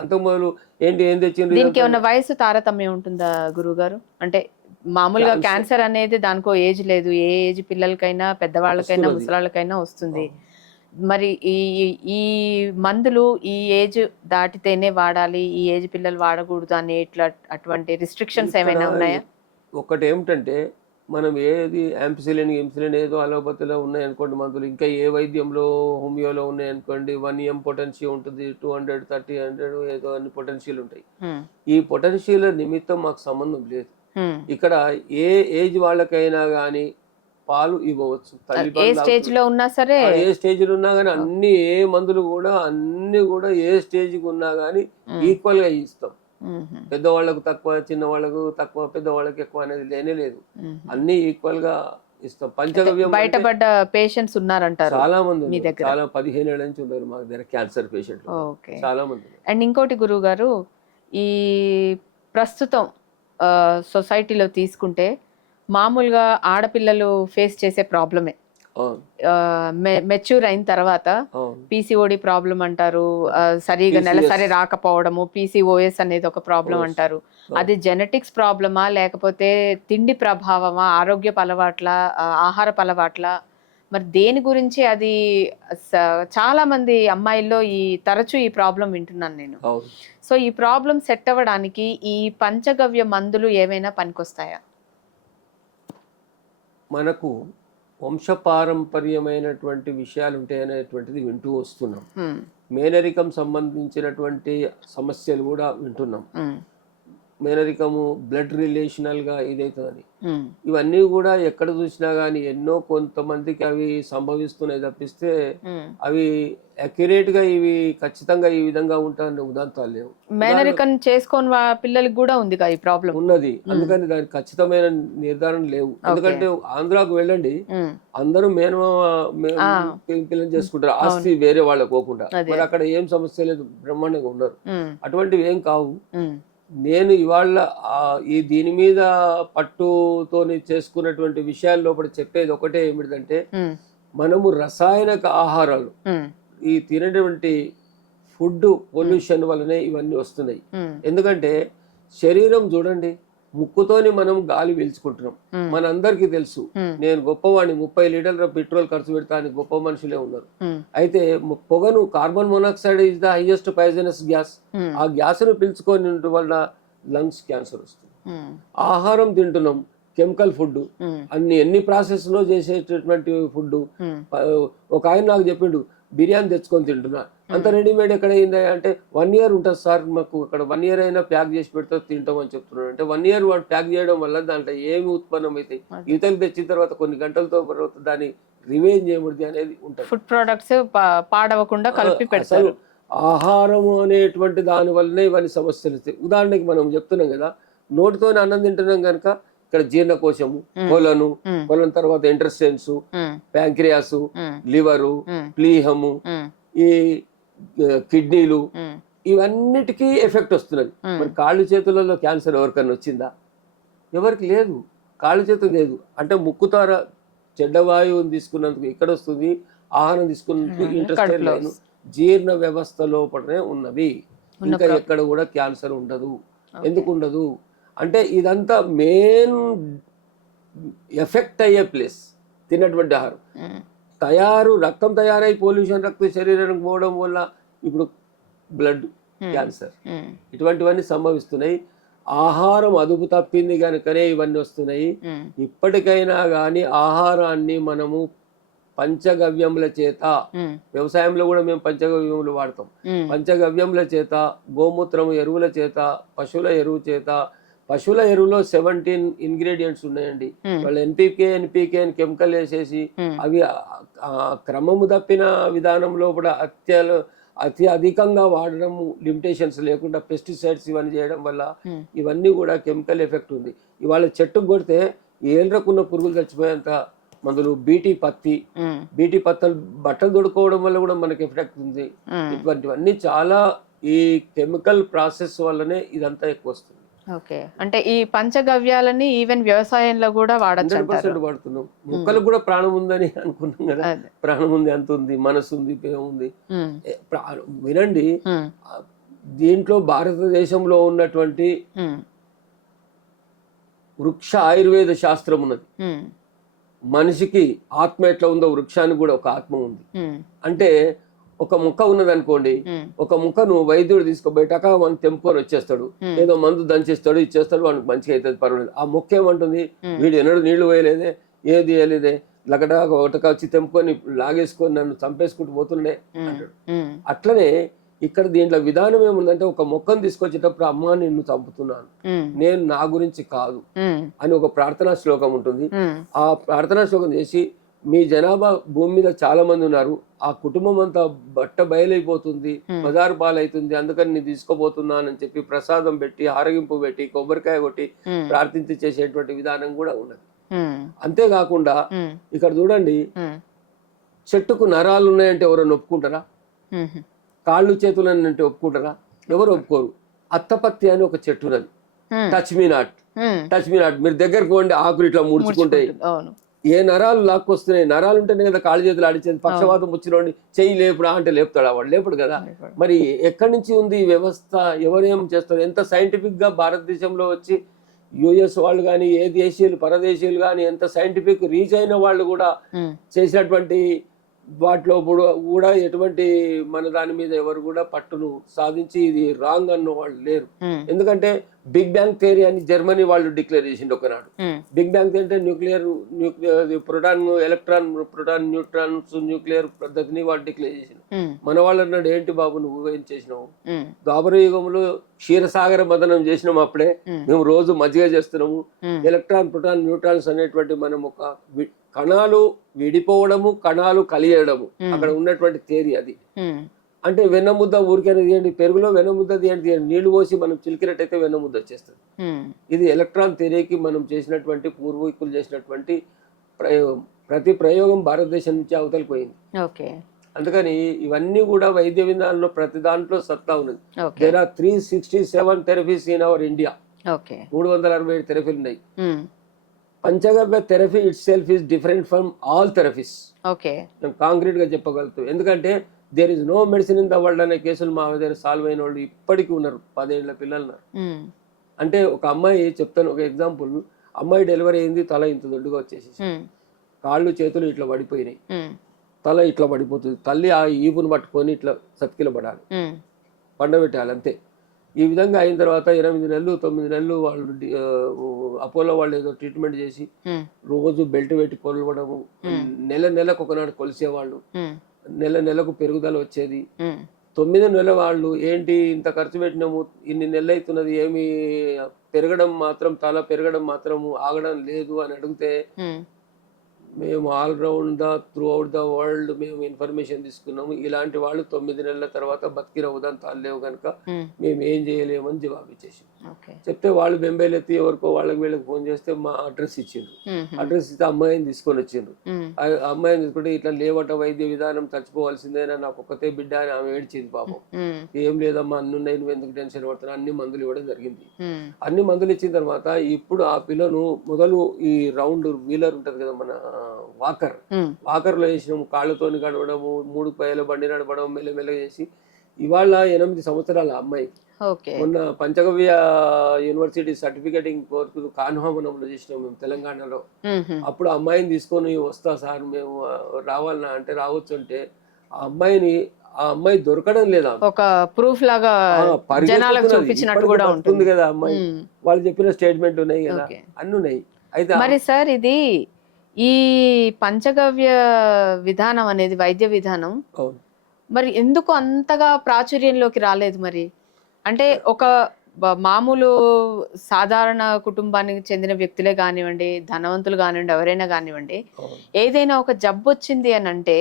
అంతకు మొదలు ఏం తెచ్చింది. దీనికి ఏమన్నా వయసు తారతమ్యం ఉంటుందా గురువు గారు? అంటే మామూలుగా క్యాన్సర్ అనేది దానికో ఏజ్ లేదు, ఏ ఏజ్ పిల్లలకైనా పెద్దవాళ్ళకైనా ముసలాళ్ళకైనా వస్తుంది. మరి ఈ మందులు ఈ ఏజ్ దాటితేనే వాడాలి, ఈ ఏజ్ పిల్లలు వాడకూడదు అనే అటువంటి రిస్ట్రిక్షన్స్ ఏమైనా ఉన్నాయా? ఒకటి ఏమిటంటే మనం ఏది యాంపిసిలిన్ ఏదో అలోపతిలో ఉన్నాయనుకోండి మందులు, ఇంకా ఏ వైద్యంలో హోమియోలో ఉన్నాయనుకోండి 1 m పొటెన్షియల్ ఉంటుంది, 200, 30, 100 ఏదో అన్ని పొటెన్షియల్ ఉంటాయి. ఈ పొటెన్షియల్ నిమిత్తం మాకు సంబంధం లేదు. ఇక్కడ ఏ ఏజ్ వాళ్ళకైనా గానీ పాలు ఇవ్వవచ్చు. ఏ స్టేజ్ లో ఉన్నా సరే, ఏ స్టేజ్ లో ఉన్నా గానీ అన్ని ఏ మందులు కూడా అన్ని కూడా ఏ స్టేజ్ కి ఉన్నా గానీ ఈక్వల్ గా ఇస్తాం. పెద్దవాళ్లకు తక్కువ, చిన్న వాళ్ళకు తక్కువ, పెద్దవాళ్ళకి ఎక్కువ అనేది లేనే లేదు. అన్ని ఈక్వల్ గా ఇస్తాం. పంచగవ్యం బయటపడ్డ పేషెంట్స్ ఉన్నారంటారు చాలా మంది, చాలా 15 ఏళ్ల నుంచి ఉన్నారు మా దగ్గర క్యాన్సర్ పేషెంట్ చాలా మంది. అండ్ ఇంకోటి గురువు గారు, ఈ ప్రస్తుతం సొసైటీలో తీసుకుంటే మామూలుగా ఆడపిల్లలు ఫేస్ చేసే ప్రాబ్లమే. మెచ్యూర్ అయిన తర్వాత పీసీఓడి ప్రాబ్లం అంటారు, సరిగా నెలసరి రాకపోవడము, పీసీఓఎస్ అనేది ఒక ప్రాబ్లం అంటారు. అది జెనెటిక్స్ ప్రాబ్లమా లేకపోతే తిండి ప్రభావమా, ఆరోగ్యపు అలవాట్ల, ఆహారపు అలవాట్ల, మరి దేని గురించి అది చాలా మంది అమ్మాయిల్లో తరచూ ఈ ప్రాబ్లం వింటున్నాను నేను. అవును. సో ఈ ప్రాబ్లం సెట్ అవ్వడానికి ఈ పంచగవ్య మందులు ఏమైనా పనికొస్తాయా? మనకు వంశపారంపర్యమైనటువంటి విషయాలు ఉంటాయనేటువంటిది వింటూ వస్తున్నాం. మేనరికం సంబంధించినటువంటి సమస్యలు కూడా వింటున్నాం. మేనరికము బ్లడ్ రిలేషనల్గా ఇదైతుందని, ఇవన్నీ కూడా ఎక్కడ చూసినా కానీ ఎన్నో కొంతమందికి అవి సంభవిస్తున్నాయి తప్పిస్తే అవి అక్యురేట్ గా ఇవి ఖచ్చితంగా ఈ విధంగా ఉంటాయని ఉదాంతాలు లేవు. మేనరికం చేసుకోని పిల్లలకి కూడా ఉంది ఈ ప్రాబ్లం ఉన్నది, అందుకని దానికి ఖచ్చితమైన నిర్ధారణ లేవు. ఎందుకంటే ఆంధ్రాకు వెళ్ళండి, అందరూ పిల్లలు చేసుకుంటారు, ఆస్తి వేరే వాళ్ళకి పోకుండా. మరి అక్కడ ఏం సమస్య లేదు, బ్రహ్మాండంగా ఉన్నారు. అటువంటివి ఏం కావు. నేను ఇవాళ దీని మీద పట్టుతోని చేసుకున్నటువంటి విషయాల లోపల చెప్పేది ఒకటే ఏమిటంటే, మనము రసాయనిక ఆహారాలు ఈ తినేటువంటి ఫుడ్ పొల్యూషన్ వల్లనే ఇవన్నీ వస్తున్నాయి. ఎందుకంటే శరీరం చూడండి, ముక్కుతోని మనం గాలి పీల్చుకుంటున్నాం. మనందరికీ తెలుసు, నేను గొప్పవాడిని, 30 లీటర్ల పెట్రోల్ ఖర్చు పెడతా అని గొప్ప మనుషులే ఉన్నారు. అయితే పొగను, carbon monoxide is the highest poisonous gas. ఆ గ్యాస్ ను పీల్చుకొని వల్ల లంగ్స్ క్యాన్సర్ వస్తుంది. ఆహారం తింటున్నాం, కెమికల్ ఫుడ్, ఎన్ని ప్రాసెస్ లో చేసేటటువంటి ఫుడ్. ఒక ఆయన నాకు చెప్పిండు, బిర్యానీ తెచ్చుకొని తింటున్నా, అంత రెడీమేడ్ ఎక్కడ అయిందా అంటే 1 year ఉంటుంది సార్, మాకు అక్కడ 1 year అయినా ప్యాక్ చేసి పెడితే తింటాం అని చెప్తున్నాడు. అంటే 1 year వాడు ప్యాక్ చేయడం వల్ల దాంట్లో ఏమి ఉత్పన్నం అవుతాయి, ఇతరులు తెచ్చిన తర్వాత కొన్ని గంటలతో దాన్ని రివైన్ చేయబడి అనేది ఉంటుంది. ఫుడ్ ప్రొడక్ట్స్ పాడవకుండా కలిపి పెడతారు. ఆహారము అనేటువంటి దాని వల్లనే ఇవన్నీ సమస్యలు వస్తాయి. ఉదాహరణకి మనం చెప్తున్నాం కదా, నోటితోనే అన్నం తింటున్నాం కనుక ఇక్కడ జీర్ణకోశము, కొలను తర్వాత ఇంటెస్టైన్స్, ప్యాంక్రియాస్, లివరు, ప్లీహము, ఈ కిడ్నీలు, ఇవన్నిటికీ ఎఫెక్ట్ వస్తున్నది. మరి కాళ్ళు చేతులలో క్యాన్సర్ ఎవరికన్నా వచ్చిందా? ఎవరికి లేదు, కాళ్ళు చేతులు లేదు. అంటే ముక్కు ద్వారా చెడ్డ వాయువుని తీసుకున్నందుకు ఇక్కడ వస్తుంది, ఆహారం తీసుకున్నందుకు ఇంటెస్టైన్ లైన్, జీర్ణ వ్యవస్థ లోపలనే ఉన్నవి. ఇంకా ఎక్కడ కూడా క్యాన్సర్ ఉండదు. ఎందుకు ఉండదు అంటే ఇదంతా మెయిన్ ఎఫెక్ట్ అయ్యే ప్లేస్ తిన్నటువంటి ఆహారం. రక్తం తయారై పొల్యూషన్, రక్త శరీరానికి పోవడం వల్ల ఇప్పుడు బ్లడ్ క్యాన్సర్, ఇటువంటివన్నీ సంభవిస్తున్నాయి. ఆహారం అదుపు తప్పింది కనుకనే ఇవన్నీ వస్తున్నాయి. ఇప్పటికైనా కానీ ఆహారాన్ని మనము పంచగవ్యముల చేత, వ్యవసాయంలో కూడా మేము పంచగవ్యములు వాడతాం, పంచగవ్యముల చేత, గోమూత్రము ఎరువుల చేత, పశువుల ఎరువు చేత. పశువుల ఎరువులో 17 ఇంగ్రీడియంట్స్ ఉన్నాయండి. వాళ్ళు ఎన్పికే అని కెమికల్ వేసేసి అవి క్రమము తప్పిన విధానంలో కూడా అతి అధికంగా వాడడం, లిమిటేషన్స్ లేకుండా పెస్టిసైడ్స్ ఇవన్నీ చేయడం వల్ల ఇవన్నీ కూడా కెమికల్ ఎఫెక్ట్ ఉంది. ఇవాళ చెట్టుకు కొడితే ఏళ్ళకున్న పురుగులు చచ్చిపోయేంత మందులు. బీటీ పత్తలు బట్టలు దొడుకోవడం వల్ల కూడా మనకి ఎఫెక్ట్ ఉంది. ఇటువంటివన్నీ చాలా ఈ కెమికల్ ప్రాసెస్ వల్లనే ఇదంతా ఎక్కువ వస్తుంది. ఓకే, అంటే ఈ పంచగవ్యాలని ఈవెన్ వ్యవసాయంలో కూడా వాడుతున్నాం. మొక్కలకు కూడా ప్రాణం ఉందని అనుకున్నాం కదా, ప్రాణం ఉంది, అంత ఉంది, మనసు ఉంది, ఉంది. వినండి, దీంట్లో భారతదేశంలో ఉన్నటువంటి వృక్ష ఆయుర్వేద శాస్త్రం ఉన్నది. మనిషికి ఆత్మ ఎట్లా ఉందో వృక్షానికి కూడా ఒక ఆత్మ ఉంది. అంటే ఒక ముక్క ఉన్నది అనుకోండి, ఒక ముక్క నువ్వు వైద్యుడు తీసుకోబోయేటాక మనం తెంపుకొని వచ్చేస్తాడు, ఏదో మందు దంచేస్తాడు, ఇచ్చేస్తాడు, వానికి మంచిగా అవుతుంది, పర్వాలేదు. ఆ ముక్క ఏమంటుంది, వీడు ఎన్నడూ నీళ్లు పోయలేదే, ఏది వేయలేదే, లగడా ఒకటక వచ్చి తెంపుకొని లాగేసుకొని నన్ను చంపేసుకుంటూ పోతుండే అంటాడు. అట్లనే ఇక్కడ దీంట్లో విధానం ఏముందంటే, ఒక మొక్కను తీసుకొచ్చేటప్పుడు అమ్మ నిన్ను చంపుతున్నాను, నేను నా గురించి కాదు అని ఒక ప్రార్థనా శ్లోకం ఉంటుంది. ఆ ప్రార్థనా శ్లోకం చేసి, మీ జనాభా భూమి మీద చాలా మంది ఉన్నారు, ఆ కుటుంబం అంతా బట్ట బయలైపోతుంది, బజారు పాలైతుంది, అందుకని నేను తీసుకోబోతున్నానని చెప్పి ప్రసాదం పెట్టి, ఆరగింపు పెట్టి, కొబ్బరికాయ కొట్టి ప్రార్థించి చేసేటువంటి విధానం కూడా ఉన్నది. అంతేకాకుండా ఇక్కడ చూడండి, చెట్టుకు నరాలు ఉన్నాయంటే ఎవరైనా ఒప్పుకుంటారా? కాళ్ళు చేతులు అంటే ఒప్పుకుంటారా? ఎవరు ఒప్పుకోరు. అత్తపత్తి అని ఒక చెట్టు ఉన్నది, టచ్ మీ నాట్. మీరు దగ్గరకు పోండి, ఆకులు ఇట్లా ముడుచుకుంటాయి. ఏ నరాలు లాక్కొస్తున్నాయి? నరాలు ఉంటేనే కదా కాళ్ళు చేతులు ఆడిచేది. పక్షవాతం వచ్చినోడిని చెయ్యి లేపుడా అంటే లేపుతాడా? వాడు లేపుడు కదా. మరి ఎక్కడి నుంచి ఉంది ఈ వ్యవస్థ? ఎవరేం చేస్తారు? ఎంత సైంటిఫిక్ గా భారతదేశంలో వచ్చి యుఎస్ వాళ్ళు కానీ ఏ దేశీయులు పరదేశీయులు కానీ ఎంత సైంటిఫిక్ రీచ్ అయిన వాళ్ళు కూడా చేసినటువంటి వాటిలో కూడా ఎటువంటి మన దాని మీద ఎవరు కూడా పట్టును సాధించి ఇది రాంగ్ అన్న వాళ్ళు లేరు. ఎందుకంటే బిగ్ బ్యాంగ్ థియరీ అని జర్మనీ వాళ్ళు డిక్లేర్ చేసిండు ఒకనాడు. బిగ్ బ్యాంగ్ థియరీ అంటే nuclear proton electron proton neutrons nuclear పద్ధతిని వాళ్ళు డిక్లేర్ చేసిండు. మన వాళ్ళు అన్నాడు ఏంటి బాబు నువ్వు ఏం చేసినావు, ద్వాపర యుగంలో క్షీరసాగర మదనం చేసినాము, అప్పుడే మేము రోజు మజ్జిగ చేస్తున్నాము. ఎలక్ట్రాన్ ప్రోటాన్ న్యూట్రాన్స్ అనేటువంటి మనం ఒక కణాలు విడిపోవడము కణాలు కలియడము అక్కడ ఉన్నటువంటి థియరీ అది. అంటే వెన్నముద్ద ఊరికైనా తీయండి, పెరుగులో వెన్నముద్ద తీయండి, నీళ్లు పోసి మనం చిలికినట్టయితే వెన్నముద్ద వచ్చేస్తుంది. ఇది ఎలక్ట్రాన్ థియరీకి మనం చేసినటువంటి పూర్వీకులు చేసినటువంటి ప్రయోగం. ప్రతి ప్రయోగం భారతదేశం నుంచి అవతలికి పోయింది. అందుకని ఇవన్నీ కూడా వైద్య విధానంలో ప్రతి దాంట్లో సత్తా ఉన్నది. There are 367 therapies in our India. 367 థెరపీలు ఉన్నాయి. Panchagavya therapy it self is different from all therapies. మేము కాంక్రీట్ గా చెప్పగలుగుతాం. ఎందుకంటే there is no medicine in the world అనే కేసులు మా దగ్గర సాల్వ్ అయిన వాళ్ళు ఇప్పటికీ ఉన్నారు. 10 ఏళ్ల పిల్లలు ఉన్నారు. అంటే ఒక అమ్మాయి చెప్తాను, ఒక ఎగ్జాంపుల్. అమ్మాయి డెలివరీ అయింది, తల ఇంత దొడ్డుగా వచ్చేసి కాళ్ళు చేతులు ఇట్లా పడిపోయినాయి, తల ఇట్లా పడిపోతుంది. తల్లి ఆ ఈపును పట్టుకొని ఇట్లా సతికిల పడాలి, పండబెట్టాలి అంతే. ఈ విధంగా అయిన తర్వాత 8 నెలలు 9 నెలలు వాళ్ళు అపోలో వాళ్ళు ఏదో ట్రీట్మెంట్ చేసి రోజు బెల్ట్ పెట్టి కొలవడము, నెలకు ఒకనాడు కొలిసేవాళ్ళు, నెలకు పెరుగుదల వచ్చేది. 9 నెలల వాళ్ళు ఏంటి ఇంత ఖర్చు పెట్టినాము, ఇన్ని నెలలు అవుతున్నది, ఏమి పెరగడం మాత్రం తల పెరగడం మాత్రం ఆగడం లేదు అని అడిగితే మేము all round through out the world మేము ఇన్ఫర్మేషన్ తీసుకున్నాము. ఇలాంటి వాళ్ళు 9 నెలల తర్వాత బతికిన ఉదంతాలు లేవు కనుక మేము ఏం చేయలేమని జవాబు ఇచ్చేసి చెప్తే వాళ్ళు బెంబేలు ఎత్తి ఎవరికో వాళ్ళకి వీళ్ళకి ఫోన్ చేస్తే మా అడ్రస్ ఇచ్చిండ్రు. అడ్రస్ ఇస్తే అమ్మాయిని తీసుకొని వచ్చిండ్రు. అమ్మాయిని తీసుకుంటే ఇట్లా లేవట వైద్య విధానం చచ్చిపోవాల్సిందేనా, నాకు ఒక్కతే బిడ్డ అని ఆమె ఏడ్చింది పాపం. ఏం లేదమ్మా అన్నున్నాయి, నువ్వు ఎందుకు టెన్షన్ పడుతున్నా, అన్ని మందులు ఇవ్వడం జరిగింది. అన్ని మందులు ఇచ్చిన తర్వాత ఇప్పుడు ఆ పిల్లను మొదలు ఈ రౌండ్ వీలర్ ఉంటది కదా మన వాకర్ లో వేసినాము, కాళ్ళతోని గడవడము, 3 పైల బండి నడపడం మెల్లమెల్లగా చేసి ఇవాళ 8 సంవత్సరాల అమ్మాయి. మొన్న పంచగవ్య యూనివర్సిటీ సర్టిఫికేటింగ్ కోర్సు కాన్హామనంలో చేసినాం మేము తెలంగాణలో. అప్పుడు అమ్మాయిని తీసుకొని వస్తా సార్ మేము రావాలన్నా అంటే రావచ్చు అంటే ఆ అమ్మాయి దొరకడం లేదా, ఒక ప్రూఫ్ లాగా ఉంటుంది కదా అమ్మాయి. వాళ్ళు చెప్పిన స్టేట్మెంట్ ఉన్నాయి కదా, అన్ని ఉన్నాయి. అయితే మరి సార్ ఇది ఈ పంచగవ్య విధానం అనేది వైద్య విధానం మరి ఎందుకు అంతగా ప్రాచుర్యంలోకి రాలేదు? మరి అంటే ఒక మామూలు సాధారణ కుటుంబానికి చెందిన వ్యక్తులే కానివ్వండి, ధనవంతులు కానివ్వండి, ఎవరైనా కానివ్వండి, ఏదైనా ఒక జబ్బు వచ్చింది అని అంటే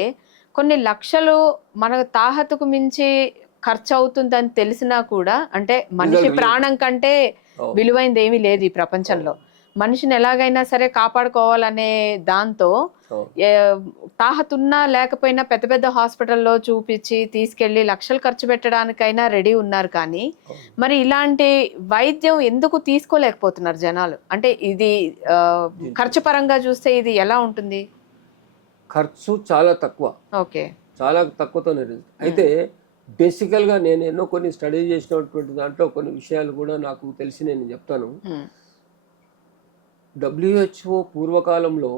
కొన్ని లక్షలు మన తాహతుకు మించి ఖర్చు అవుతుందని తెలిసినా కూడా, అంటే మనిషి ప్రాణం కంటే విలువైంది ఏమీ లేదు ఈ ప్రపంచంలో. మనిషిని ఎలాగైనా సరే కాపాడుకోవాలనే దాంతో తాహతున్నా లేకపోయినా పెద్ద పెద్ద హాస్పిటల్లో చూపించి తీసుకెళ్లి లక్షలు ఖర్చు పెట్టడానికైనా రెడీ ఉన్నారు. కానీ మరి ఇలాంటి వైద్యం ఎందుకు తీసుకోలేకపోతున్నారు జనాలు? అంటే ఇది ఖర్చు పరంగా చూస్తే ఇది ఎలా ఉంటుంది? ఖర్చు చాలా తక్కువ, చాలా తక్కువతోనే. అయితే బేసికల్ గా నేను ఎన్నో కొన్ని స్టడీ చేసినటువంటి దాంట్లో కొన్ని విషయాలు కూడా నాకు తెలిసి నేను చెప్తాను. WHO పూర్వకాలంలో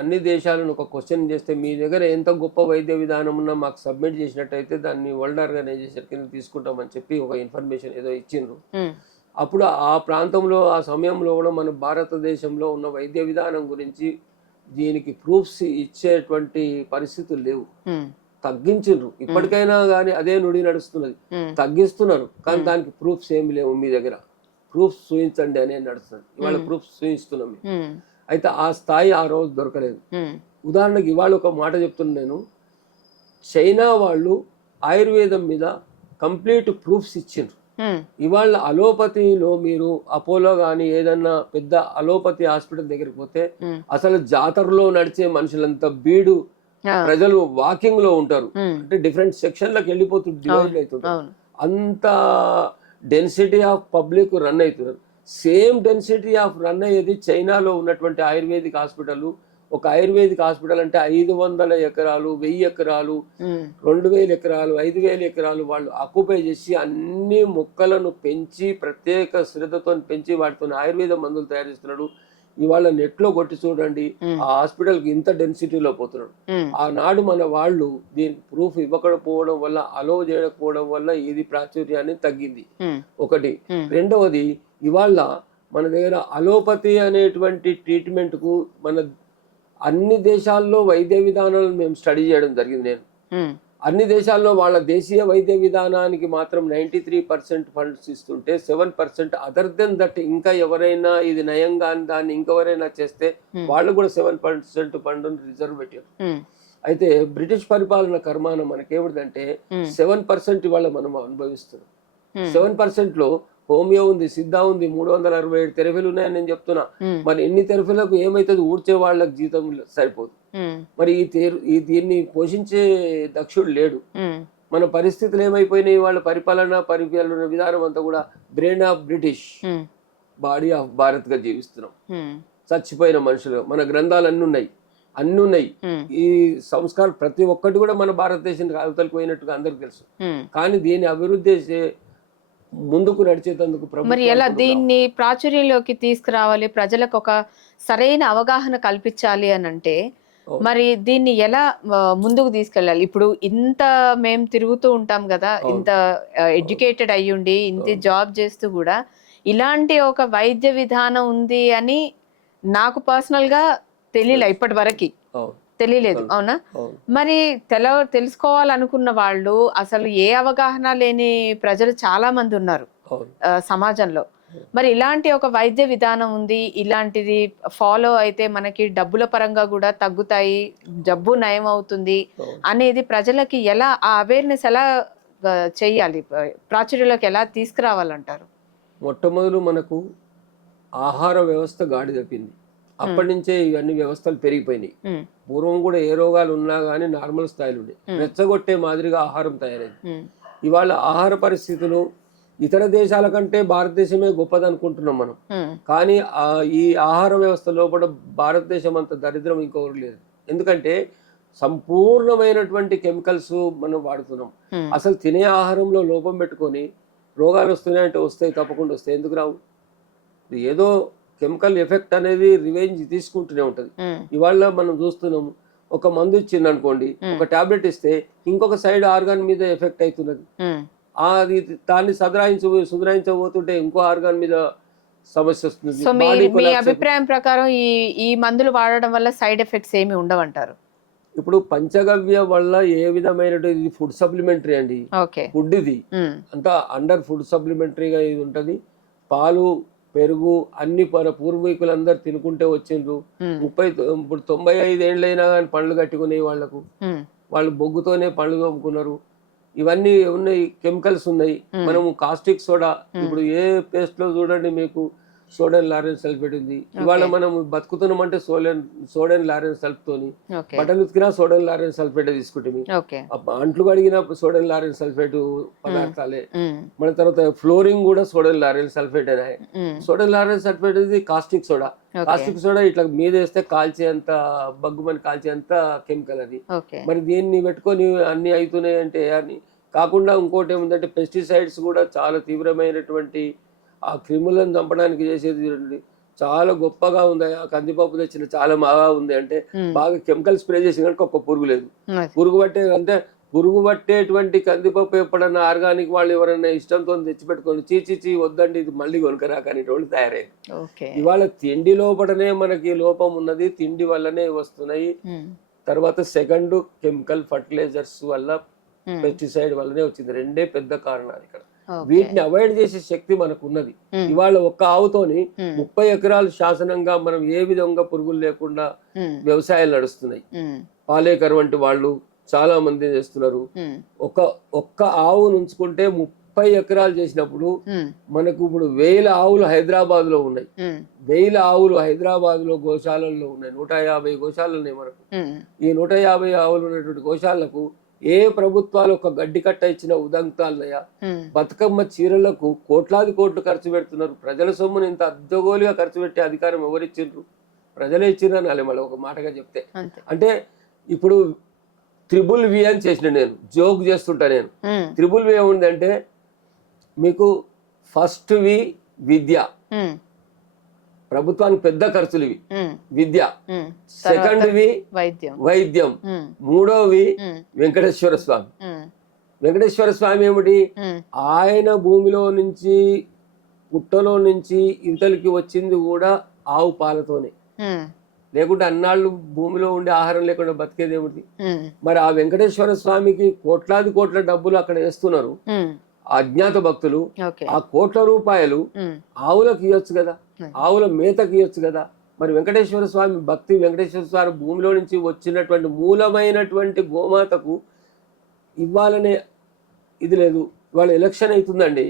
అన్ని దేశాలను ఒక క్వశ్చన్ చేస్తే మీ దగ్గర ఎంత గొప్ప వైద్య విధానం ఉన్నా మాకు సబ్మిట్ చేసినట్టయితే దాన్ని వరల్డ్ ఆర్గనైజేషన్ కింద తీసుకుంటామని చెప్పి ఒక ఇన్ఫర్మేషన్ ఏదో ఇచ్చిండ్రు. అప్పుడు ఆ ప్రాంతంలో ఆ సమయంలో కూడా మన భారతదేశంలో ఉన్న వైద్య విధానం గురించి దీనికి ప్రూఫ్స్ ఇచ్చేటువంటి పరిస్థితులు లేవు. తగ్గించిండ్రు. ఇప్పటికైనా కానీ అదే నుడి నడుస్తున్నది, తగ్గిస్తున్నారు. కానీ దానికి ప్రూఫ్స్ ఏమి లేవు. మీ దగ్గర ప్రూఫ్స్ చూపించండి అని నడుస్తుంది. ఇవాళ ప్రూఫ్స్ చూపిస్తున్నాం. అయితే ఆ స్థాయి ఆ రోజు దొరకలేదు. ఉదాహరణకి ఇవాళ ఒక మాట చెప్తున్నాను నేను. చైనా వాళ్ళు ఆయుర్వేదం మీద కంప్లీట్ ప్రూఫ్స్ ఇచ్చిండ్రు. ఇవాళ అలోపతిలో మీరు అపోలో గానీ ఏదన్నా పెద్ద అలోపతి హాస్పిటల్ దగ్గరికి పోతే అసలు జాతరలో నడిచే మనుషులంతా బీడు ప్రజలు వాకింగ్ లో ఉంటారు. అంటే డిఫరెంట్ సెక్షన్లకు వెళ్ళిపోతుంది, డివైడ్ అవుతుంటారు. అంత డెన్సిటీ ఆఫ్ పబ్లిక్ రన్ అవుతున్నారు. సేమ్ డెన్సిటీ ఆఫ్ రన్ అయ్యేది చైనాలో ఉన్నటువంటి ఆయుర్వేదిక్ హాస్పిటల్ ఒక ఆయుర్వేదిక్ హాస్పిటల్ అంటే 500 ఎకరాలు, 1000 ఎకరాలు, 2000 ఎకరాలు, 5000 ఎకరాలు వాళ్ళు ఆక్యుపై చేసి అన్ని మొక్కలను పెంచి ప్రత్యేక శ్రద్ధతో పెంచి వాటితో ఆయుర్వేద మందులు తయారు చేస్తున్నాడు. ఇవాళ నెట్ లో కొట్టి చూడండి, ఆ హాస్పిటల్ కి ఇంత డెన్సిటీలో పోతున్నాడు. ఆనాడు మన వాళ్ళు దీనికి ప్రూఫ్ ఇవ్వకపోవడం వల్ల, అలో చేయకపోవడం వల్ల ఇది ప్రాచుర్యాన్ని తగ్గింది ఒకటి. రెండవది, ఇవాళ మన దగ్గర అలోపతి అనేటువంటి ట్రీట్మెంట్ కు మన అన్ని దేశాల్లో వైద్య విధానాలను మేము స్టడీ చేయడం జరిగింది. నేను అన్ని దేశాల్లో వాళ్ళ దేశీయ వైద్య విధానానికి మాత్రం 93% ఫండ్స్ ఇస్తుంటే 7% అదర్ దెన్ దట్ ఇంకా ఎవరైనా ఇది నయంగా దాన్ని ఇంకెవరైనా చేస్తే వాళ్ళు కూడా 7% ఫండ్ రిజర్వ్ పెట్టారు. అయితే బ్రిటిష్ పరిపాలన కర్మాన మనకేమిటంటే 7% ఇవాళ మనం అనుభవిస్తున్నాం. 7% లో హోమియో ఉంది, సిద్ధా ఉంది, 367 థెరపీలు ఉన్నాయని నేను చెప్తున్నా. మరి ఎన్ని థెరపీలకు ఏమైతుంది? ఊడ్చే వాళ్ళకి జీతం సరిపోదు. మరి ఈ దీన్ని పోషించే దక్షుడు లేడు. మన పరిస్థితులు ఏమైపోయినాయి? వాళ్ళ పరిపాలన విధానం అంతా కూడా brain of British, body of Bharat గా జీవిస్తున్నాం. చచ్చిపోయిన మనుషులు. మన గ్రంథాలు అన్ని ఉన్నాయి. ఈ సంస్కారం ప్రతి ఒక్కటి కూడా మన భారతదేశానికి అవతలకు పోయినట్టుగా అందరికి తెలుసు. కానీ దీన్ని అభివృద్ధి ముందుకు నడిచేందుకు మరి ఎలా దీన్ని ప్రాచుర్యంలోకి తీసుకురావాలి, ప్రజలకు ఒక సరైన అవగాహన కల్పించాలి అని అంటే మరి దీన్ని ఎలా ముందుకు తీసుకెళ్ళాలి? ఇప్పుడు ఇంత మేము తిరుగుతూ ఉంటాం కదా, ఇంత ఎడ్యుకేటెడ్ అయ్యుండి ఇంత జాబ్ చేస్తూ కూడా ఇలాంటి ఒక వైద్య విధానం ఉంది అని నాకు పర్సనల్ గా తెలియలే, ఇప్పటి వరకు తెలియలేదు. అవునా? మరి తెలుసుకోవాలనుకున్న వాళ్ళు, అసలు ఏ అవగాహన లేని ప్రజలు చాలా మంది ఉన్నారు సమాజంలో. మరి ఇలాంటి ఒక వైద్య విధానం ఉంది, ఇలాంటిది ఫాలో అయితే మనకి డబ్బుల పరంగా కూడా తగ్గుతాయి, జబ్బు నయం అవుతుంది అనేది ప్రజలకి ఎలా ఆ అవేర్నెస్ ఎలా చెయ్యాలి, ప్రాచుర్యంలోకి ఎలా తీసుకురావాలంటారు? మొట్టమొదలు మనకు ఆహార వ్యవస్థ గాడి తప్పింది. అప్పటి నుంచే ఇవన్నీ వ్యవస్థలు పెరిగిపోయినాయి. పూర్వం కూడా ఏ రోగాలు ఉన్నా గానీ నార్మల్ స్థాయిలో ఉండే, రెచ్చగొట్టే మాదిరిగా ఆహారం తయారైంది. ఇవాళ ఆహార పరిస్థితులు ఇతర దేశాల కంటే భారతదేశమే గొప్పదనుకుంటున్నాం మనం. కానీ ఈ ఆహార వ్యవస్థ లోపల భారతదేశం అంత దరిద్రం ఇంకొకరు లేదు. ఎందుకంటే సంపూర్ణమైనటువంటి కెమికల్స్ మనం వాడుతున్నాం. అసలు తినే ఆహారంలో లోపం పెట్టుకొని రోగాలు వస్తున్నాయంటే వస్తాయి, తప్పకుండా వస్తాయి. ఎందుకు రావు? ఏదో కెమికల్ ఎఫెక్ట్ అనేది రివెంజ్ తీసుకుంటూనే ఉంటది. ఇవాళ మనం చూస్తున్నాము, ఒక మందు ఇచ్చింది అనుకోండి, ఒక టాబ్లెట్ ఇస్తే ఇంకొక సైడ్ ఆర్గాన్ మీద ఎఫెక్ట్ అవుతున్నది. అది దాన్ని సుధరాయించబోతుంటే ఇంకో ఆర్గాన్ మీద సమస్య వస్తుంది. సో మీ అభిప్రాయం ప్రకారం ఈ మందులు వాడడం వల్ల సైడ్ ఎఫెక్ట్స్ ఏమి ఉండవంటారు? ఇప్పుడు పంచగవ్య వల్ల ఏ విధమైనటువంటి ఫుడ్ సప్లిమెంటరీ అండి, ఫుడ్ ఇది అంతా అండర్ ఫుడ్ సప్లిమెంటరీగా ఇది ఉంటది. పాలు, పెరుగు అన్ని పూర్వీకులందరూ తినుకుంటే వచ్చిండ్రు. ఇప్పుడు 95 ఏళ్ళైనా కానీ పండ్లు కట్టుకునే వాళ్ళకు, వాళ్ళు బొగ్గుతోనే పండ్లు తోముకున్నారు. ఇవన్నీ ఉన్నాయి, కెమికల్స్ ఉన్నాయి. మనము కాస్టిక్ సోడా, ఇప్పుడు ఏ పేస్ట్ లో చూడండి మీకు సోడియం లారెన్స్ సల్ఫేట్ ఉంది. ఇవాళ మనం బతుకుతున్నామంటే సోడియం లారెన్స్ సల్ఫ్ తోని, బట్టలు ఉతికినా సోడియం లారెన్స్ సల్ఫేట్ తీసుకుంటుంది. అంట్లు కడిగిన సోడియం లారెన్స్ సల్ఫేట్ పదార్థాలే. మన తర్వాత ఫ్లోరింగ్ కూడా సోడియం లారెన్స్ సల్ఫేట్ అనే. సోడియం లారెన్స్ సల్ఫేట్ ఇది కాస్టిక్ సోడా. కాస్టిక్ సోడా ఇట్లా మీద వేస్తే కాల్చేంత, బగ్గుమని కాల్చేంత కెమికల్ అది. మరి దీన్ని పెట్టుకొని అన్ని అవుతున్నాయి అంటే అని కాకుండా ఇంకోటి ఏముందంటే పెస్టిసైడ్స్ కూడా చాలా తీవ్రమైనటువంటి ఆ క్రిములను చంపడానికి చేసేది చాలా గొప్పగా ఉంది. ఆ కందిపప్పు తెచ్చిన చాలా బాగా ఉంది అంటే బాగా కెమికల్ స్ప్రే చేసిన కనుక ఒక్క పురుగు లేదు. పురుగు పట్టేటువంటి కందిపప్పు ఎప్పుడన్నా ఆర్గానిక్ వాళ్ళు ఎవరైనా ఇష్టంతో తెచ్చిపెట్టుకొని చీచి వద్దండి ఇది మళ్ళీ కొనుకరా కానీ రోడ్లు తయారైంది. ఇవాళ తిండి లోపలనే మనకి లోపం ఉన్నది, తిండి వల్లనే వస్తున్నాయి. తర్వాత సెకండ్ కెమికల్ ఫర్టిలైజర్స్ వల్ల, పెస్టిసైడ్ వల్లనే వచ్చింది. రెండే పెద్ద కారణాలు ఇక్కడ. వీటిని అవాయిడ్ చేసే శక్తి మనకు ఉన్నది. ఇవాళ ఒక్క ఆవుతోని 30 ఎకరాలు శాసనంగా మనం ఏ విధంగా పురుగులు లేకుండా వ్యవసాయాలు నడుస్తున్నాయి. పాలేకర్ వంటి వాళ్ళు చాలా మంది చేస్తున్నారు. ఒక్క ఆవు ఉంచుకుంటే 30 ఎకరాలు చేసినప్పుడు మనకు ఇప్పుడు 1000 ఆవులు హైదరాబాద్ లో ఉన్నాయి. 1000 ఆవులు హైదరాబాద్ లో గోశాలల్లో ఉన్నాయి. 150 గోశాలలు ఉన్నాయి మనకు. ఈ 150 ఆవులు ఉన్నటువంటి గోశాలకు ఏ ప్రభుత్వాలు ఒక గడ్డి కట్ట ఇచ్చిన ఉదంతాలనయా? బతుకమ్మ చీరలకు కోట్లాది కోట్లు ఖర్చు పెడుతున్నారు. ప్రజల సొమ్మును ఇంత అద్దగోలుగా ఖర్చు పెట్టే అధికారం ఎవరిచ్చిండ్రు? ప్రజలే ఇచ్చిరని అలా మళ్ళీ ఒక మాటగా చెప్తే. అంతే. అంటే ఇప్పుడు త్రిబుల్ వి అని చేసిన నేను జోక్ చేస్తుంటా నేను. త్రిబుల్ వి ఏముందంటే మీకు ఫస్ట్ వి విద్య, ప్రభుత్వానికి పెద్ద ఖర్చులు ఇవి విద్య, సెకండ్ వి వైద్యం, మూడోవి వెంకటేశ్వర స్వామి. వెంకటేశ్వర స్వామి ఏమిటి, ఆయన భూమిలో నుంచి పుట్టలో నుంచి ఇవతలికి వచ్చింది కూడా ఆవు పాలతోనే, లేకుంటే అన్నాళ్ళు భూమిలో ఉండే ఆహారం లేకుండా బతికేది ఏమిటి. మరి ఆ వెంకటేశ్వర స్వామికి కోట్లాది కోట్ల డబ్బులు అక్కడ వేస్తున్నారు అజ్ఞాత భక్తులు. ఆ కోట్ల రూపాయలు ఆవులకు ఇవ్వచ్చు కదా, ఆవుల మేతకి ఇవ్వచ్చు కదా. మరి వెంకటేశ్వర స్వామి భక్తి, వెంకటేశ్వర స్వామి భూమిలో నుంచి వచ్చినటువంటి మూలమైనటువంటి గోమాతకు ఇవ్వాలనే ఇది లేదు. ఇవాళ ఎలక్షన్ అవుతుందండి,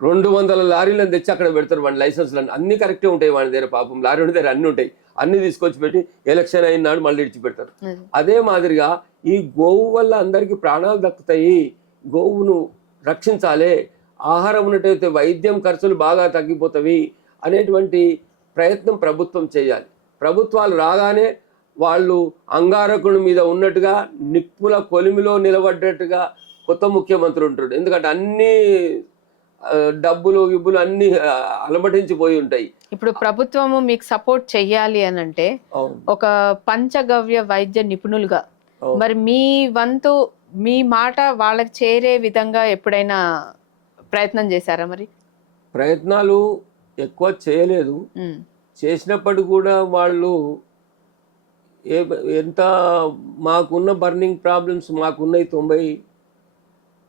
200 లారీలను తెచ్చి అక్కడ పెడతారు. వాళ్ళ లైసెన్స్లు అన్ని కరెక్టే ఉంటాయి వాళ్ళ దగ్గర, పాపం లారీ దగ్గర అన్ని ఉంటాయి, అన్ని తీసుకొచ్చి పెట్టి ఎలక్షన్ అయిన నాడు మళ్ళీ ఇడిచిపెడతారు. అదే మాదిరిగా ఈ గోవు వల్ల అందరికీ ప్రాణాలు దక్కుతాయి, గోవును రక్షించాలి, ఆహారం ఉన్నట్టయితే వైద్యం ఖర్చులు బాగా తగ్గిపోతాయి అనేటువంటి ప్రయత్నం ప్రభుత్వం చేయాలి. ప్రభుత్వాలు రాగానే వాళ్ళు అంగారకుడి మీద ఉన్నట్టుగా నిప్పుల కొలిమిలో నిలబడ్డట్టుగా కొత్త ముఖ్యమంత్రి ఉంటాడు. ఎందుకంటే అన్ని డబ్బులు గిబ్బులు అన్ని అలమటించిపోయి ఉంటాయి. ఇప్పుడు ప్రభుత్వము మీకు సపోర్ట్ చెయ్యాలి అని అంటే ఒక పంచగవ్య వైద్య నిపుణులుగా మరి మీ వంతు మీ మాట వాళ్ళకి చేరే విధంగా ఎప్పుడైనా ప్రయత్నం చేశారా? మరి ప్రయత్నాలు ఎక్కువ చేయలేదు, చేసినప్పుడు కూడా వాళ్ళు ఎంత మాకున్న బర్నింగ్ ప్రాబ్లమ్స్ మాకున్నాయి 90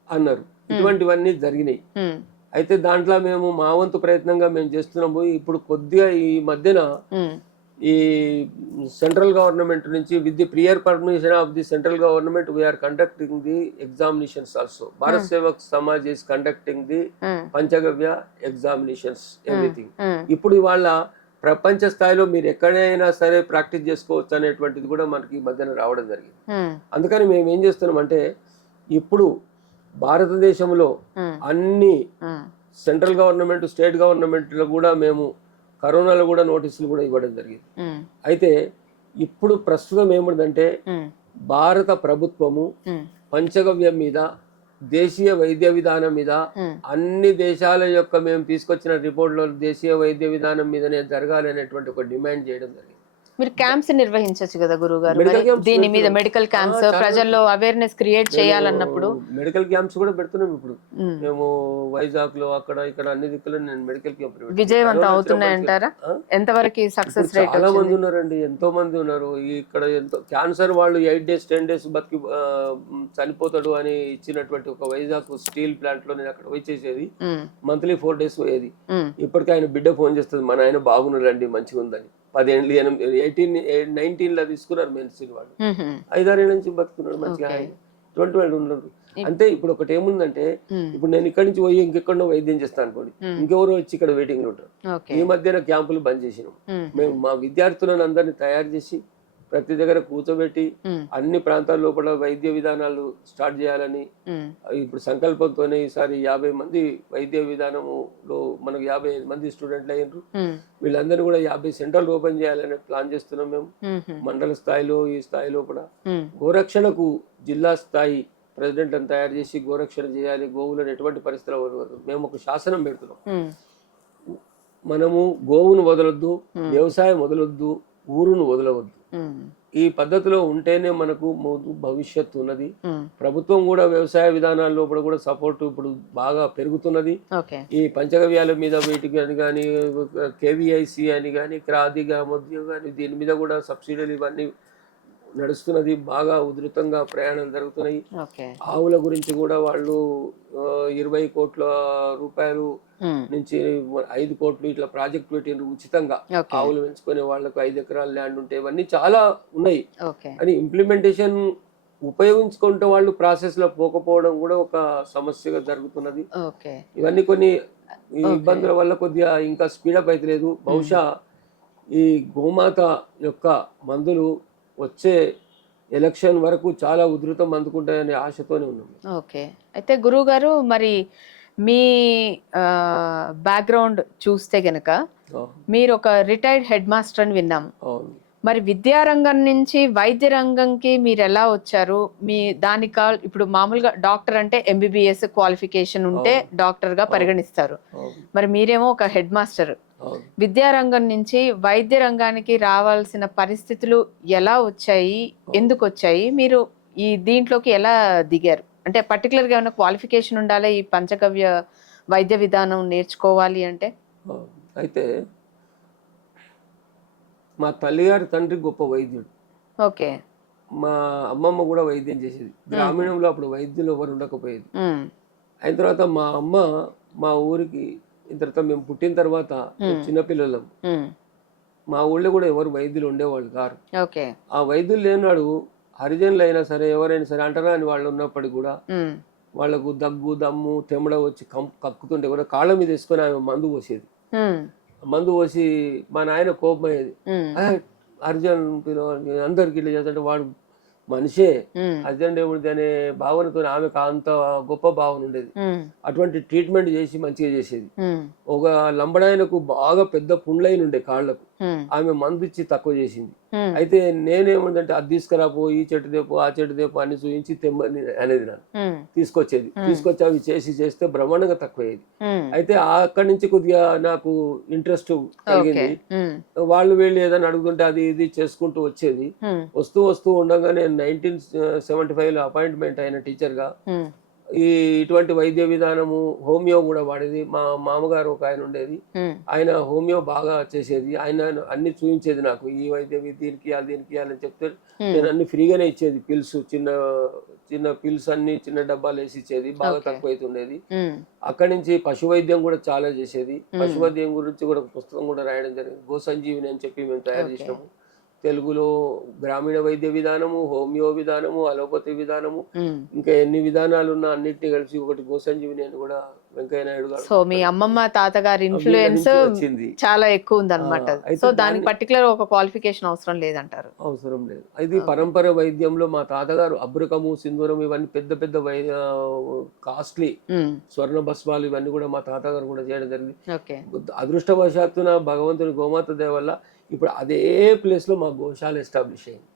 అన్నారు. ఇటువంటివన్నీ జరిగినాయి. అయితే దాంట్లో మేము మా వంతు ప్రయత్నంగా మేము చేస్తున్నాము. ఇప్పుడు కొద్దిగా ఈ మధ్యన ఈ సెంట్రల్ గవర్నమెంట్ నుంచి with the prior permission of the central government we are conducting the examinations also. Bharat Sevak Samaj is conducting the panchagavya examinations everything. ఇప్పుడు ఇవాళ ప్రపంచ స్థాయిలో మీరు ఎక్కడైనా సరే ప్రాక్టీస్ చేసుకోవచ్చు అనేటువంటిది కూడా మనకి ఈ మధ్యన రావడం జరిగింది. అందుకని మేము ఏం చేస్తున్నాం అంటే ఇప్పుడు భారతదేశంలో అన్ని సెంట్రల్ గవర్నమెంట్, స్టేట్ గవర్నమెంట్ లో కూడా మేము కరోనాలో కూడా నోటీసులు కూడా ఇవ్వడం జరిగింది. అయితే ఇప్పుడు ప్రస్తుతం ఏమిటంటే భారత ప్రభుత్వము పంచగవ్యం మీద, దేశీయ వైద్య విధానం మీద, అన్ని దేశాల యొక్క మేము తీసుకొచ్చిన రిపోర్ట్లో దేశీయ వైద్య విధానం మీదనే జరగాలి అనేటువంటి ఒక డిమాండ్ చేయడం జరిగింది. మీరు క్యాంప్స్ నిర్వహించవచ్చు కదా గురుగారు, దీని మీద మెడికల్ క్యాంప్స్ ప్రజల్లో అవేర్నెస్ క్రియేట్ చేయాలన్నప్పుడు మెడికల్ క్యాంప్స్ కూడా పెడుతున్నాం. ఇప్పుడు మేము వైజాగ్ లో అక్కడ ఇక్కడ అన్ని దిక్కులో నేను మెడికల్ క్యాంప్ విజయవంతం అవుతున్నాయంటారా? ఎంతవరకు సక్సెస్ రేట్? చాలా మంది ఉన్నారండి, ఎంతో మంది ఉన్నారు. ఇక్కడ ఎంతో క్యాన్సర్ వాళ్ళు 8 days 10 days బతికి చనిపోతాడు అని ఇచ్చినటువంటి ఒక వైజాగ్ స్టీల్ ప్లాంట్ లో నేను అక్కడ పోయి చేసేది. మంత్లీ 4 days పోయేది. ఇప్పటికీ ఆయన బిడ్డ ఫోన్ చేస్తుంది, మన ఆయన బాగున్నారండి, మంచిగా ఉందని. 10 ఏళ్ళు 18 19 తీసుకున్నారు మెడిసిన్ వాళ్ళు, 5-6 ఏళ్ళ నుంచి బతుకున్నాడు మంచిగా, 20 ఉన్నారు. అంటే ఇప్పుడు ఒకటి ఏముందంటే, ఇప్పుడు నేను ఇక్కడి నుంచి పోయి ఇంకెక్కడో వైద్యం చేస్తాను అనుకోండి, ఇంకెవరో వచ్చి ఇక్కడ వెయిటింగ్ ఉంటారు. ఈ మధ్యన క్యాంపులు బంద్ చేసినాం. మేము మా విద్యార్థులను అందరినీ తయారు చేసి ప్రతి దగ్గర కూర్చోబెట్టి అన్ని ప్రాంతాల లోపల వైద్య విధానాలు స్టార్ట్ చేయాలని ఇప్పుడు సంకల్పంతోనే ఈసారి 50 మంది వైద్య విధానంలో మనకు 55 మంది స్టూడెంట్లు అయ్యారు. వీళ్ళందరూ కూడా 50 సెంటర్లు ఓపెన్ చేయాలని ప్లాన్ చేస్తున్నాం మేము. మండల స్థాయిలో, ఈ స్థాయిలో కూడా గోరక్షణకు జిల్లా స్థాయి ప్రెసిడెంట్ అని తయారు చేసి గోరక్షణ చేయాలి, గోవులను ఎటువంటి పరిస్థితుల్లో మేము ఒక శాసనం పెడుతున్నాం. మనము గోవును వదలొద్దు, వ్యవసాయం వదలొద్దు, ఊరును వదలవద్దు. ఈ పద్ధతిలో ఉంటేనే మనకు భవిష్యత్తు ఉన్నది. ప్రభుత్వం కూడా వ్యవసాయ విధానాల లోపల కూడా సపోర్ట్ ఇప్పుడు బాగా పెరుగుతున్నది. ఈ పంచగవ్యాల మీద వీటికి కానీ, కేవీఐసి అని కానీ, క్రాది గ్రామోద్యోగ కానీ, దీని మీద కూడా సబ్సిడీలు ఇవన్నీ నడుస్తున్నది. బాగా ఉధృతంగా ప్రయాణాలు జరుగుతున్నాయి. ఆవుల గురించి కూడా వాళ్ళు 20 కోట్ల రూపాయలు నుంచి 5 కోట్లు ఇట్లా ప్రాజెక్ట్ పెట్టిండ్రు ఉచితంగా. ఆవులు పెంచుకునే వాళ్ళకు 5 ఎకరాల ల్యాండ్ ఉంటే ఇవన్నీ చాలా ఉన్నాయి. అని ఇంప్లిమెంటేషన్ ఉపయోగించుకుంటే వాళ్ళు ప్రాసెస్ లో పోకపోవడం కూడా ఒక సమస్యగా జరుగుతున్నది. ఇవన్నీ కొన్ని ఇబ్బందుల వల్ల కొద్దిగా ఇంకా స్పీడప్ అయితే లేదు. బహుశా ఈ గోమాత యొక్క మందులు వచ్చే ఎలక్షన్ వరకు చాలా ఉధృతం అందుకుంటాయనే ఆశతోనే ఉన్నాం. ఓకే, అయితే గురువు గారు మరి మీ బ్యాక్గ్రౌండ్ చూస్తే గనక మీరు ఒక రిటైర్డ్ హెడ్ మాస్టర్ అని విన్నాం. అవును. మరి విద్యారంగం నుంచి వైద్య రంగంకి మీరు ఎలా వచ్చారు? మీ దానికి ఇప్పుడు మామూలుగా డాక్టర్ అంటే ఎంబీబీఎస్ క్వాలిఫికేషన్ ఉంటే డాక్టర్ గా పరిగణిస్తారు. మరి మీరేమో ఒక హెడ్ మాస్టర్. విద్యారంగం నుంచి వైద్య రంగానికి రావాల్సిన పరిస్థితులు ఎలా వచ్చాయి, ఎందుకు వచ్చాయి, మీరు ఈ దీంట్లోకి ఎలా దిగారు? అంటే పర్టికులర్ గా ఏమైనా క్వాలిఫికేషన్ ఉండాలి ఈ పంచగవ్య వైద్య విధానం నేర్చుకోవాలి అంటే? అయితే మా తల్లిగారి తండ్రి గొప్ప వైద్యుడు. ఓకే. మా అమ్మమ్మ కూడా వైద్యం చేసేది. గ్రామీణంలో అప్పుడు వైద్యులు ఎవరు ఉండకపోయేది. అయిన తర్వాత మా అమ్మ మా ఊరికి తర్వాత మేము పుట్టిన తర్వాత చిన్నపిల్లలం, మా ఊళ్ళో కూడా ఎవరు వైద్యులు ఉండేవాళ్ళు కారు. ఆ వైద్యులు లేనాడు హరిజనులు అయినా సరే ఎవరైనా సరే అంటరాని వాళ్ళు ఉన్నప్పటికీ కూడా వాళ్ళకు దగ్గు దమ్ము తెమ్మడ వచ్చి కక్కుతుంటే కూడా కాళ్ళ మీద వేసుకొని ఆమె మందు పోసేది. మందు పోసి మా నాయన కోపం అయ్యేది. అర్జున్ అందరికి ఇట్లా చేస్తుంటే వాడు మనిషే, అర్జున్ దేవుడిది అనే భావనతో ఆమెకు అంత గొప్ప భావన ఉండేది. అటువంటి ట్రీట్మెంట్ చేసి మంచిగా చేసేది. ఒక లంబడాయనకు బాగా పెద్ద పుండ్లైన ఉండే కాళ్లకు, ఆమె మందు ఇచ్చి తక్కువ చేసింది. అయితే నేనేముందంటే అది తీసుకురాపో, ఈ చెట్టు దేపో ఆ చెట్టు దేపో అని చూపించి తెమ్మని అనేది నన్ను తీసుకొచ్చేది. తీసుకొచ్చి అవి చేస్తే బ్రహ్మాండంగా తక్కువయ్యేది. అయితే అక్కడి నుంచి కొద్దిగా నాకు ఇంట్రెస్ట్ కలిగింది. వాళ్ళు వీళ్ళు ఏదైనా అడుగుతుంటే అది ఇది చేసుకుంటూ వచ్చేది. వస్తూ ఉండగానే 1975లో అపాయింట్మెంట్ అయిన టీచర్ గా ఇటువంటి వైద్య విధానము హోమియో కూడా వాడేది. మా మామగారు ఒక ఆయన ఉండేది, ఆయన హోమియో బాగా చేసేది. ఆయన అన్ని చూపించేది నాకు, ఈ వైద్యం దీనికి అని చెప్తే నేను అన్ని ఫ్రీగానే ఇచ్చేది. పిల్స్ చిన్న చిన్న పిల్స్ అన్ని చిన్న డబ్బాలు వేసి ఇచ్చేది, బాగా తక్కువ అవుతుండేది. అక్కడి నుంచి పశు వైద్యం కూడా చాలా చేసేది. పశు వైద్యం గురించి కూడా పుస్తకం కూడా రాయడం జరిగింది. గోసంజీవిని అని చెప్పి మేము తయారు చేసినాము. తెలుగులో గ్రామీణ వైద్య విధానము, హోమియో విధానము, అలోపతి విధానము, ఇంకా ఎన్ని విధానాలు ఉన్నా అన్నిటిని కలిసి ఒకటి గోసంజీవిని అని కూడా వెంకయ్య నాయుడు గారు. సో మీ అమ్మమ్మ తాతగారి ఇన్ఫ్లుయెన్స్ చాలా ఎక్కువ ఉంది అనమాట. సో దానికి పర్టికులర్ ఒక క్వాలిఫికేషన్ అవసరం లేదంటారు? అవసరం లేదు. ఇది పరంపర వైద్యంలో మా తాతగారు అబ్రకము, సింధూరం ఇవన్నీ పెద్ద పెద్ద కాస్ట్లీ స్వర్ణ భస్మాలు ఇవన్నీ కూడా మా తాతగారు కూడా చేయడం జరిగింది. అదృష్టవశాత్తున భగవంతుని గోమాత దయ వల్ల ఇప్పుడు అదే ప్లేస్ లో మా గోశాల ఎస్టాబ్లిష్ అయింది.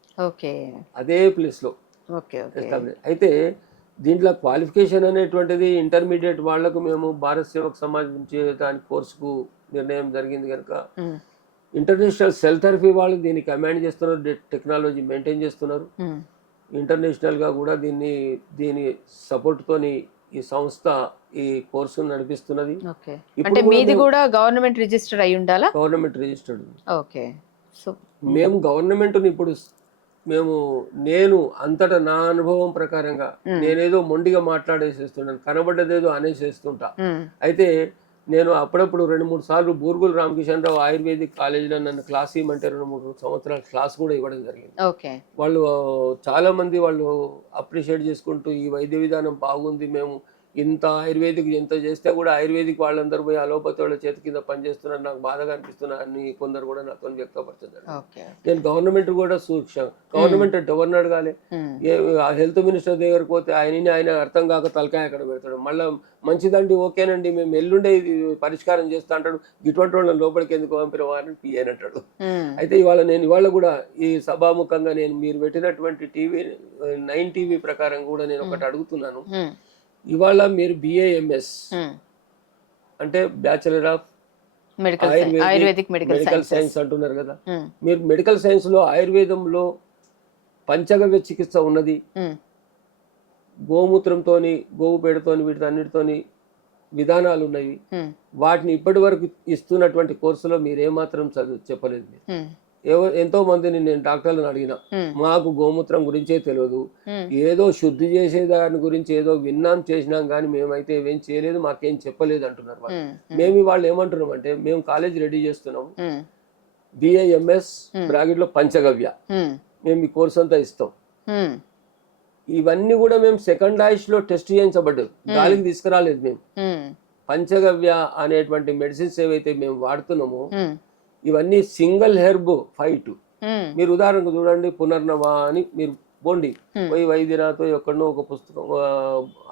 అదే ప్లేస్ లో ఎస్టాబ్లిష్ అయితే దీంట్లో క్వాలిఫికేషన్ అనేటువంటిది ఇంటర్మీడియట్ వాళ్లకు మేము భారత్ సేవక్ సమాజ్ నుంచి దాని కోర్సుకు నిర్ణయం జరిగింది కనుక ఇంటర్నేషనల్ సెల్ థెరపీ వాళ్ళు దీన్ని కమాండ్ చేస్తున్నారు, టెక్నాలజీ మెయింటైన్ చేస్తున్నారు. ఇంటర్నేషనల్ గా కూడా దీని సపోర్ట్ తోని ఈ సంస్థ ఈ కోర్సు నడిపిస్తున్నది. అంటే మీది కూడా గవర్నమెంట్ రిజిస్టర్డ్ అయి ఉండాలా? Government registered. ఓకే. సో మేము గవర్నమెంట్ ఇప్పుడు నేను అంతటా నా అనుభవం ప్రకారంగా నేనేదో మొండిగా మాట్లాడేసేస్తున్నాను, కనబడ్డదేదో అనేసేస్తుంటా. అయితే నేను అప్పుడప్పుడు 2-3 సార్లు బూర్గుల రామకిషన్ రావు ఆయుర్వేదిక్ కాలేజీలో నన్ను క్లాస్ ఇవ్వమంటే 2-3 సంవత్సరాల క్లాస్ కూడా ఇవ్వడం జరిగింది. వాళ్ళు చాలా మంది వాళ్ళు అప్రిషియేట్ చేసుకుంటూ ఈ వైద్య విధానం బాగుంది, మేము ఇంత ఆయుర్వేదిక్ ఎంత చేస్తే కూడా ఆయుర్వేదిక్ వాళ్ళందరూ పోయి అలోపతి వాళ్ళ చేతి కింద పనిచేస్తున్నారు, నాకు బాధగా అనిపిస్తున్నారు అని కొందరు కూడా నాతో వ్యక్తపరచారు. నేను గవర్నమెంట్ కూడా గవర్నమెంట్ అంటే ఎవరిని అడగాలి? హెల్త్ మినిస్టర్ దగ్గరకు పోతే ఆయన అర్థం కాక తలకాయ అక్కడ పెడతాడు. మళ్ళీ మంచిదండి, ఓకేనండి, మేము ఎల్లుండే ఇది పరిష్కారం చేస్తా అంటాడు. ఇటువంటి వాళ్ళని లోపలికి ఎందుకు పంపినవారని పిఎన్ అంటాడు. అయితే ఇవాళ కూడా ఈ సభాముఖంగా నేను మీరు పెట్టినటువంటి టీవీ 9 టీవీ ప్రకారం కూడా నేను ఒకటి అడుగుతున్నాను. ఇవాళ మీరు బిఏఎంఎస్ అంటే bachelor of ayurvedic medical science అంటున్నారు కదా. మీరు మెడికల్ సైన్స్ లో ఆయుర్వేదంలో పంచగవ్య చికిత్స ఉన్నది, గోమూత్రంతోని గోవు పేడతోని వీటితోని విధానాలు ఉన్నాయి. వాటిని ఇప్పటి వరకు ఇస్తున్నటువంటి కోర్సులో మీరు ఏమాత్రం చెప్పలేదు. ఎంతో మందిని నేను డాక్టర్లను అడిగిన, మాకు గోమూత్రం గురించే తెలియదు, ఏదో శుద్ధి చేసే దాని గురించి ఏదో విన్నాం చేసినాం కానీ మేమైతే ఏం చేయలేదు, మాకేం చెప్పలేదు అంటున్నారు వాళ్ళు. మేము వాళ్ళు ఏమంటున్నాం అంటే, మేము కాలేజ్ రెడీ చేస్తున్నాము, బిఏఎంఎస్ బ్రాకెట్ లో పంచగవ్య మేము ఈ కోర్స్ అంతా ఇస్తాం. ఇవన్నీ కూడా మేము సెకండ్ ఆయుష్ లో టెస్ట్ చేయించబడ్డది, గాలికి తీసుకురాలేదు. మేము పంచగవ్య అనేటువంటి మెడిసిన్స్ ఏవైతే మేము వాడుతున్నామో ఇవన్నీ సింగిల్ హెర్బ్ ఫైట్. మీరు ఉదాహరణకు చూడండి, పునర్నవ అని మీరు బోండి పోయి వైద్యనాథ్ ఎక్కడనో ఒక పుస్తకం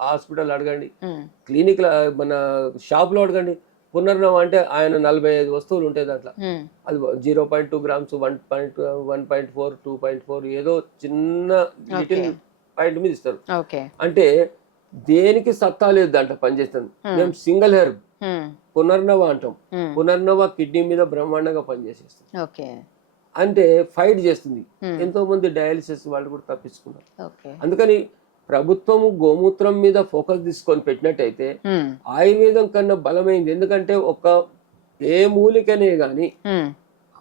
హాస్పిటల్ అడగండి, క్లినిక్ మన షాప్ లో అడగండి. పునర్నవ అంటే ఆయన 45 వస్తువులు ఉంటాయి దాంట్లో. అది 0.2 గ్రామ్స్, 1.4, 2.4 ఏదో చిన్న లిటిల్ పాయింట్ మీద ఇస్తారు. అంటే దేనికి సత్తా లేదు దాంట్లో పనిచేస్తుంది. మేము సింగిల్ హెర్బ్ పునర్నవ అంటాం. పునర్నవ కిడ్నీ మీద బ్రహ్మాండంగా పనిచేసేస్తుంది. అంటే ఫైట్ చేస్తుంది. ఎంతో మంది డయాలిసిస్ వాళ్ళు కూడా తప్పించుకున్నారు. అందుకని ప్రభుత్వము గోమూత్రం మీద ఫోకస్ తీసుకొని పెట్టినట్టయితే ఆయుర్వేదం కన్నా బలమైంది. ఎందుకంటే ఏ మూలికనే గాని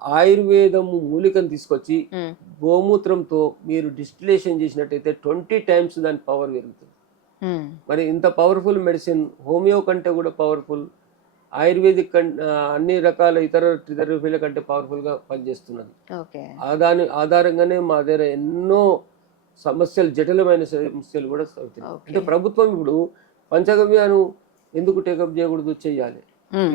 ఆయుర్వేదము మూలికను తీసుకొచ్చి గోమూత్రంతో మీరు డిస్టిలేషన్ చేసినట్టయితే 20 times దాని పవర్ పెరుగుతుంది. మరి ఇంత పవర్ఫుల్ మెడిసిన్ హోమియో కంటే కూడా పవర్ఫుల్, ఆయుర్వేదిక్ అన్ని రకాల ఇతర థెరపీల కంటే పవర్ఫుల్ గా పనిచేస్తున్నది. దాని ఆధారంగానే మా దగ్గర ఎన్నో సమస్యలు, జటిలమైన సమస్యలు కూడా అవుతున్నాయి. అంటే ప్రభుత్వం ఇప్పుడు పంచగవ్యాను ఎందుకు టేకప్ చేయకూడదు, చెయ్యాలి.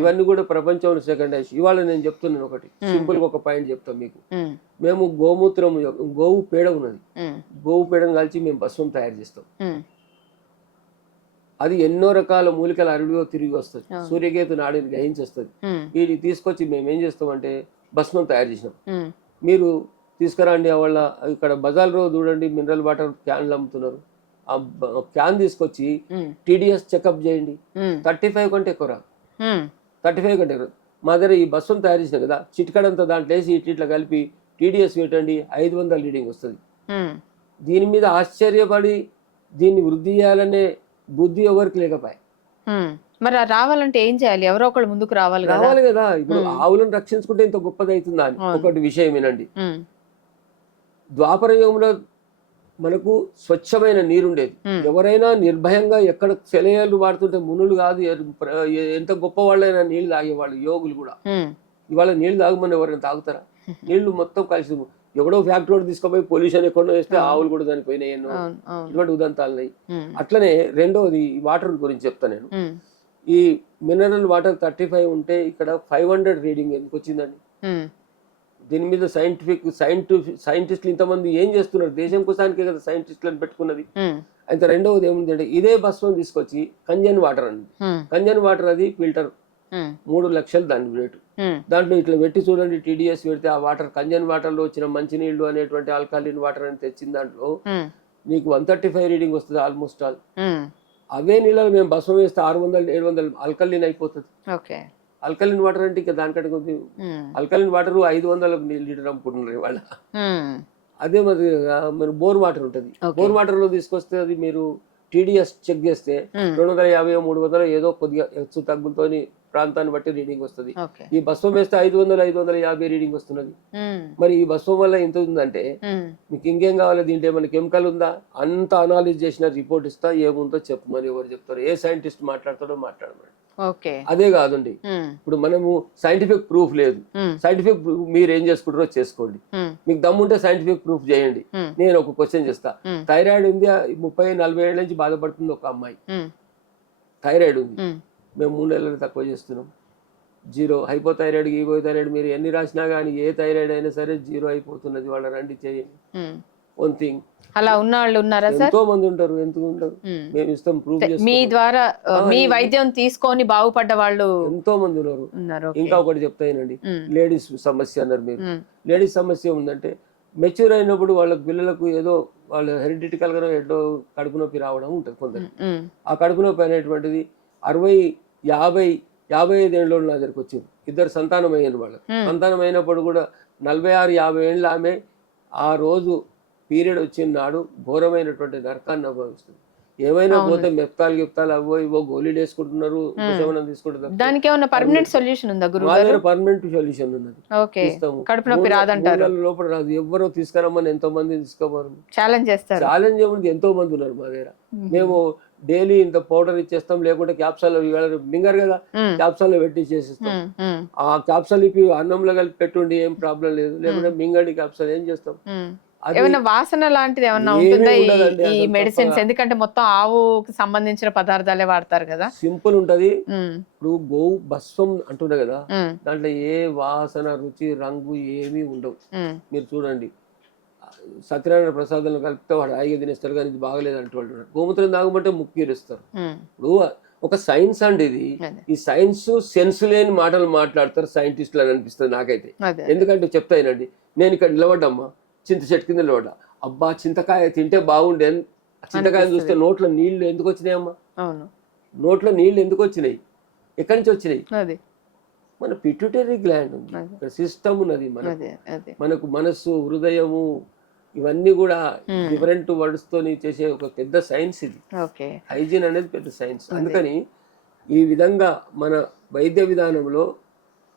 ఇవన్నీ కూడా ప్రపంచంలో సెకండ్ హైస్ట్. ఇవాళ నేను చెప్తున్నాను ఒకటి సింపుల్ గా ఒక పాయింట్ చెప్తాం మీకు. మేము గోమూత్రం, గోవు పేడ ఉన్నది, గోవు పేడను కలిసి మేము భస్మం తయారు చేస్తాం. అది ఎన్నో రకాల మూలికల అరుడిలో తిరిగి వస్తుంది, సూర్యకేతు నాడిని గ్రహించి వస్తుంది. వీటిని తీసుకొచ్చి మేము ఏం చేస్తామంటే భస్మం తయారు చేసినాం. మీరు తీసుకురండి, వాళ్ళ ఇక్కడ బజార్ లో చూడండి మినరల్ వాటర్ క్యాన్లు అమ్ముతున్నారు. ఆ క్యాన్ తీసుకొచ్చి TDS చెకప్ చేయండి, 35 కంటే ఎక్కువ రాదు. 35 కంటే ఎక్కువ. మా దగ్గర ఈ భస్మం తయారు చేసినాం కదా, చిటికడంతా దాంట్లో వేసి ఇట్లా కలిపి TDS పెట్టండి, 500 రీడింగ్ వస్తుంది. దీని మీద ఆశ్చర్యపడి దీన్ని వృద్ధి చేయాలనే బుద్ధి ఎవరికి లేకపోయా. మరి రావాలంటే ఏం చేయాలి? ఎవరో ఒకళ్ళు ముందుకు రావాలి కదా. ఇప్పుడు ఆవులను రక్షించుకుంటే ఇంత గొప్పది అవుతుందా అని ఒకటి విషయం వినండి. ద్వాపర యుగంలో మనకు స్వచ్ఛమైన నీరుండేది. ఎవరైనా నిర్భయంగా ఎక్కడ సెలయాలు వాడుతుంటే మునులు కాదు, ఎంత గొప్ప వాళ్ళైనా నీళ్లు తాగేవాళ్ళు, యోగులు కూడా. ఇవాళ నీళ్లు తాగమని ఎవరైనా తాగుతారా? నీళ్లు మొత్తం కలిసి ఎవడో ఫ్యాక్టరీ తీసుకుపోయి పొల్యూషన్ ఎక్కడో వేస్తే ఆవులు కూడా చనిపోయినాయి. ఎన్నో ఇటువంటి ఉదంతాలు ఉన్నాయి. అట్లనే రెండోది వాటర్ గురించి చెప్తా నేను. ఈ మినరల్ వాటర్ 35 ఉంటే ఇక్కడ 500 రీడింగ్ ఎందుకు వచ్చిందండి? దీని మీద సైంటిస్టులు ఇంతమంది ఏం చేస్తున్నారు? దేశం కోసానికే కదా సైంటిస్టులను పెట్టుకున్నది. అయితే రెండవది ఏముందంటే ఇదే భస్మం తీసుకొచ్చి కంజన్ వాటర్ అండి, కంజన్ వాటర్ అది ఫిల్టర్ 3 లక్షలు దాని రేటు. దాంట్లో ఇట్లా పెట్టి చూడండి, TDS పెడితే ఆ వాటర్ కంజన్ వాటర్ లో వచ్చిన మంచినీళ్లు అనేటువంటి ఆల్కలిన్ వాటర్ అని తెచ్చిన దాంట్లో నీకు 135 రీడింగ్ వస్తుంది ఆల్మోస్ట్ ఆల్. అవే నీళ్ళలో మేము భస్మం వేస్తే 600-700 ఆల్కలిన్ అయిపోతుంది. ఆల్కలిన్ వాటర్ అంటే ఇంకా దానికంటే కొద్ది ఆల్కలిన్ వాటర్ 500 లీటర్ అమ్ముకుంటున్నారు ఇవాళ. అదే మరి బోర్ వాటర్ ఉంటుంది, బోర్ వాటర్ లో తీసుకొస్తే అది మీరు TDS చెక్ చేస్తే 250-300 ఏదో కొద్దిగా హెచ్చు తగ్గుతో ప్రాంతాన్ని బట్టి రీడింగ్ వస్తుంది. ఈ భస్మం వేస్తే 500-550 రీడింగ్ వస్తున్నది. మరి ఈ భస్మం వల్ల ఎంత ఉందంటే మీకు ఇంకేం కావాలి? దీంట్లో ఏమైనా కెమికల్ ఉందా? అంత అనాలిసిస్ చేసిన రిపోర్ట్ ఇస్తా, ఏముందో చెప్పమని ఎవరు చెప్తారు? ఏ సైంటిస్ట్ మాట్లాడతాడో మాట్లాడమని. అదే కాదండి, ఇప్పుడు మనము సైంటిఫిక్ ప్రూఫ్ లేదు. సైంటిఫిక్ ప్రూఫ్ మీరు ఏం చేసుకుంటారో చేసుకోండి. మీకు దమ్ముంటే సైంటిఫిక్ ప్రూఫ్ చేయండి. నేను ఒక క్వశ్చన్ చేస్తా. థైరాయిడ్ ఉంది, 30-40 ఏళ్ళ నుంచి బాధపడుతుంది ఒక అమ్మాయి. థైరాయిడ్ ఉంది, మేము 3 నెలలు తక్కువ చేస్తున్నాం, 0. హైపోథైరాయిడ్, ఈపోథైరాయిడ్ మీరు ఎన్ని రాసినా కానీ ఏ థైరాయిడ్ అయినా సరే 0 అయిపోతున్నది. వాళ్ళ రండి చేయండి. వన్ థింగ్ అలా ఉన్న వాళ్ళు ఉన్నారా? ఎంతో మంది ఉంటారు, ఎందుకు ఉంటారు? మేము ఇస్తాం ప్రూఫ్. మీ ద్వారా మీ వైద్యం తీసుకొని బాగుపడ్డ వాళ్ళు ఎంతో మంది ఉన్నారు. ఇంకా ఒకటి చెప్తానండి, లేడీస్ సమస్య అన్నారు మీరు. లేడీస్ సమస్య ఉందంటే మెచ్యూర్ అయినప్పుడు వాళ్ళ పిల్లలకు ఏదో వాళ్ళ హెరిడిటికల్ గా ఏదో కడుపు నొప్పి రావడం ఉంటుంది కొందరు. ఆ కడుపు నొప్పి అనేటువంటిది 60-50-55 ఏళ్ళలో నా దగ్గరకు వచ్చింది. 2 సంతానం అయ్యారు. వాళ్ళకి సంతానం అయినప్పుడు కూడా 46-50 ఏళ్ళ ఆమె ఆ రోజు పీరియడ్ వచ్చిన నాడు ఘోరమైనటువంటి నరకాన్ని అనుభవిస్తుంది. ఏమైనా పోతే మెప్తాలు అవో ఇవో గోళీలు వేసుకుంటున్నారు, ఉపశమనం తీసుకుంటున్నారు. దానికి ఏమైనా పర్మనెంట్ సొల్యూషన్ ఉందా? పర్మనెంట్ సొల్యూషన్ ఉన్నది. లోపల రాదు. ఎవరో తీసుకురమ్మని ఎంతో మంది తీసుకోమని ఛాలెంజ్ ఏముంది, ఎంతో మంది ఉన్నారు మా దగ్గర. మేము డైలీ ఇంత పౌడర్ ఇచ్చేస్తాం, లేకుంటే క్యాప్సూల్ మింగర్ కదా, క్యాప్సూల్ పెట్టి చేసేస్తాం. ఆ క్యాప్సూల్ ఇప్పి అన్నంలో కలిపి పెట్టుండి ఏం ప్రాబ్లం లేదు, లేకుంటే మింగండి క్యాప్సూల్ ఏం చేస్తాం. ఏమైనా వాసన లాంటిది ఏమన్నా ఉంటుందా ఈ మెడిసిన్స్? ఎందుకంటే మొత్తం ఆవుకి సంబంధించిన పదార్థాలే వాడతారు కదా. సింపుల్ ఉంటది. ఇప్పుడు గోవు భస్వం అంటున్నా కదా, దాంట్లో ఏ వాసన, రుచి, రంగు ఏమీ ఉండవు. మీరు చూడండి, సత్యనారాయణ ప్రసాదంలో కలిపితే వాడు హాయిగా తినేస్తారు, కానీ ఇది బాగలేదు అంటే వాళ్ళు గోమూత్రం తాగమంటే ముక్కు తీరుస్తారు. ఇప్పుడు ఒక సైన్స్ అండి ఇది. ఈ సైన్స్ సెన్స్ లేని మాటలు మాట్లాడతారు సైంటిస్టులు అని అనిపిస్తుంది నాకైతే. ఎందుకంటే చెప్తాయినండి, నేను ఇక్కడ నిలబడ్డమ్మా, చింత చెట్టు కింద నిలబడ్డా, అబ్బా చింతకాయ తింటే బాగుండే, చింతకాయని చూస్తే నోట్లో నీళ్లు ఎందుకు వచ్చినాయమ్మా? నోట్లో నీళ్లు ఎందుకు వచ్చినాయి? ఎక్కడి నుంచి వచ్చినాయి? మన పిట్యూటరీ గ్లాండ్ ఉంది, ఇక్కడ సిస్టమ్ ఉన్నది, మనకు మనస్సు, హృదయము, ఇవన్నీ కూడా డిఫరెంట్ వర్డ్స్ తోని చేసే ఒక పెద్ద సైన్స్ ఇది. హైజీన్ అనేది పెద్ద సైన్స్. అందుకని ఈ విధంగా మన వైద్య విధానంలో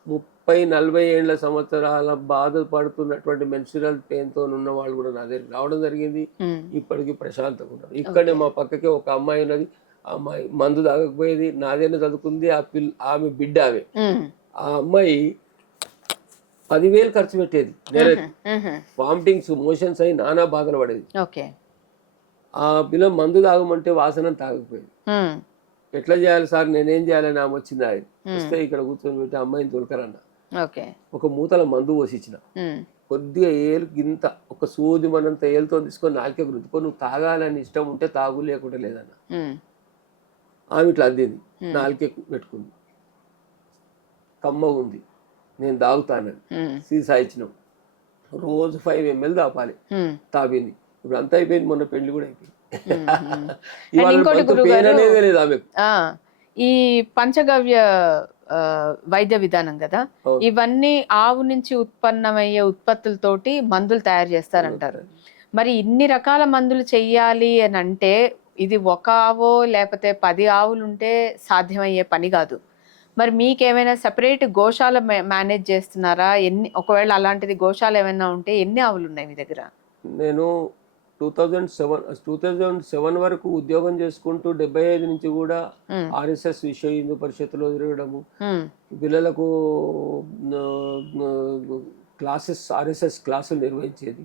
30-40 ఏళ్ల సంవత్సరాల బాధపడుతున్నటువంటి మెన్సురల్ పెయిన్ తో ఉన్న వాళ్ళు కూడా నా దగ్గర రావడం జరిగింది. ఇప్పటికీ ప్రశాంతంగా ఉన్నారు. ఇక్కడే మా పక్కకే ఒక అమ్మాయి ఉన్నది, ఆ అమ్మాయి మందు తాగకపోయేది, నాదేనా చదువుకుంది, ఆమె బిడ్డ ఆమె. ఆ అమ్మాయి 10,000 ఖర్చు పెట్టేది, వామిటింగ్స్, మోషన్స్ అయి నానా బాధలు పడేది. ఆ పిల్ల మందు తాగమంటే వాసన తాగకపోయేది. ఎట్లా చేయాలి సార్, నేనేం చేయాలని ఆమె వచ్చింది. ఆయన వస్తే ఇక్కడ కూర్చొని పెట్టి అమ్మాయిని తొలకరన్న, ఒక మూతల మందు పోసిచ్చిన, కొద్దిగా ఏలు గింత, ఒక సూది మనంత ఏలుతో తీసుకొని నాలుకే రుద్దుకొని, నువ్వు తాగాలని ఇష్టం ఉంటే తాగు, లేకుంటే లేదన్న. ఆమె ఇట్లా అద్దింది, నాలుకే పెట్టుకుంది, కమ్మ ఉంది, నేను తాగుతానని సీసా ఇచ్చినాం, రోజు 5 ml తాపాలి, తాపింది. ఇప్పుడు అంతా అయిపోయింది, మొన్న పెళ్లి కూడా అయిపోయింది. ఈ పంచగవ్య వైద్య విధానం కదా, ఇవన్నీ ఆవు నుంచి ఉత్పన్నమయ్యే ఉత్పత్తులతోటి మందులు తయారు చేస్తారంటారు. మరి ఇన్ని రకాల మందులు చెయ్యాలి అని అంటే ఇది ఒక ఆవో లేకపోతే 10 ఆవులు ఉంటే సాధ్యమయ్యే పని కాదు. మరి మీకేమైనా సెపరేట్ గోశాల మేనేజ్ చేస్తున్నారా? ఒకవేళ అలాంటిది గోశాల ఏమైనా ఉంటే ఎన్ని ఆవులు ఉన్నాయి మీ దగ్గర? నేను 2007 వరకు ఉద్యోగం చేసుకుంటూ 75 నుంచి కూడా ఆర్ఎస్ఎస్ విశ్వ హిందూ పరిషత్తులో తిరగడము, పిల్లలకు క్లాసెస్, ఆర్ఎస్ఎస్ క్లాసులు నిర్వహించేది.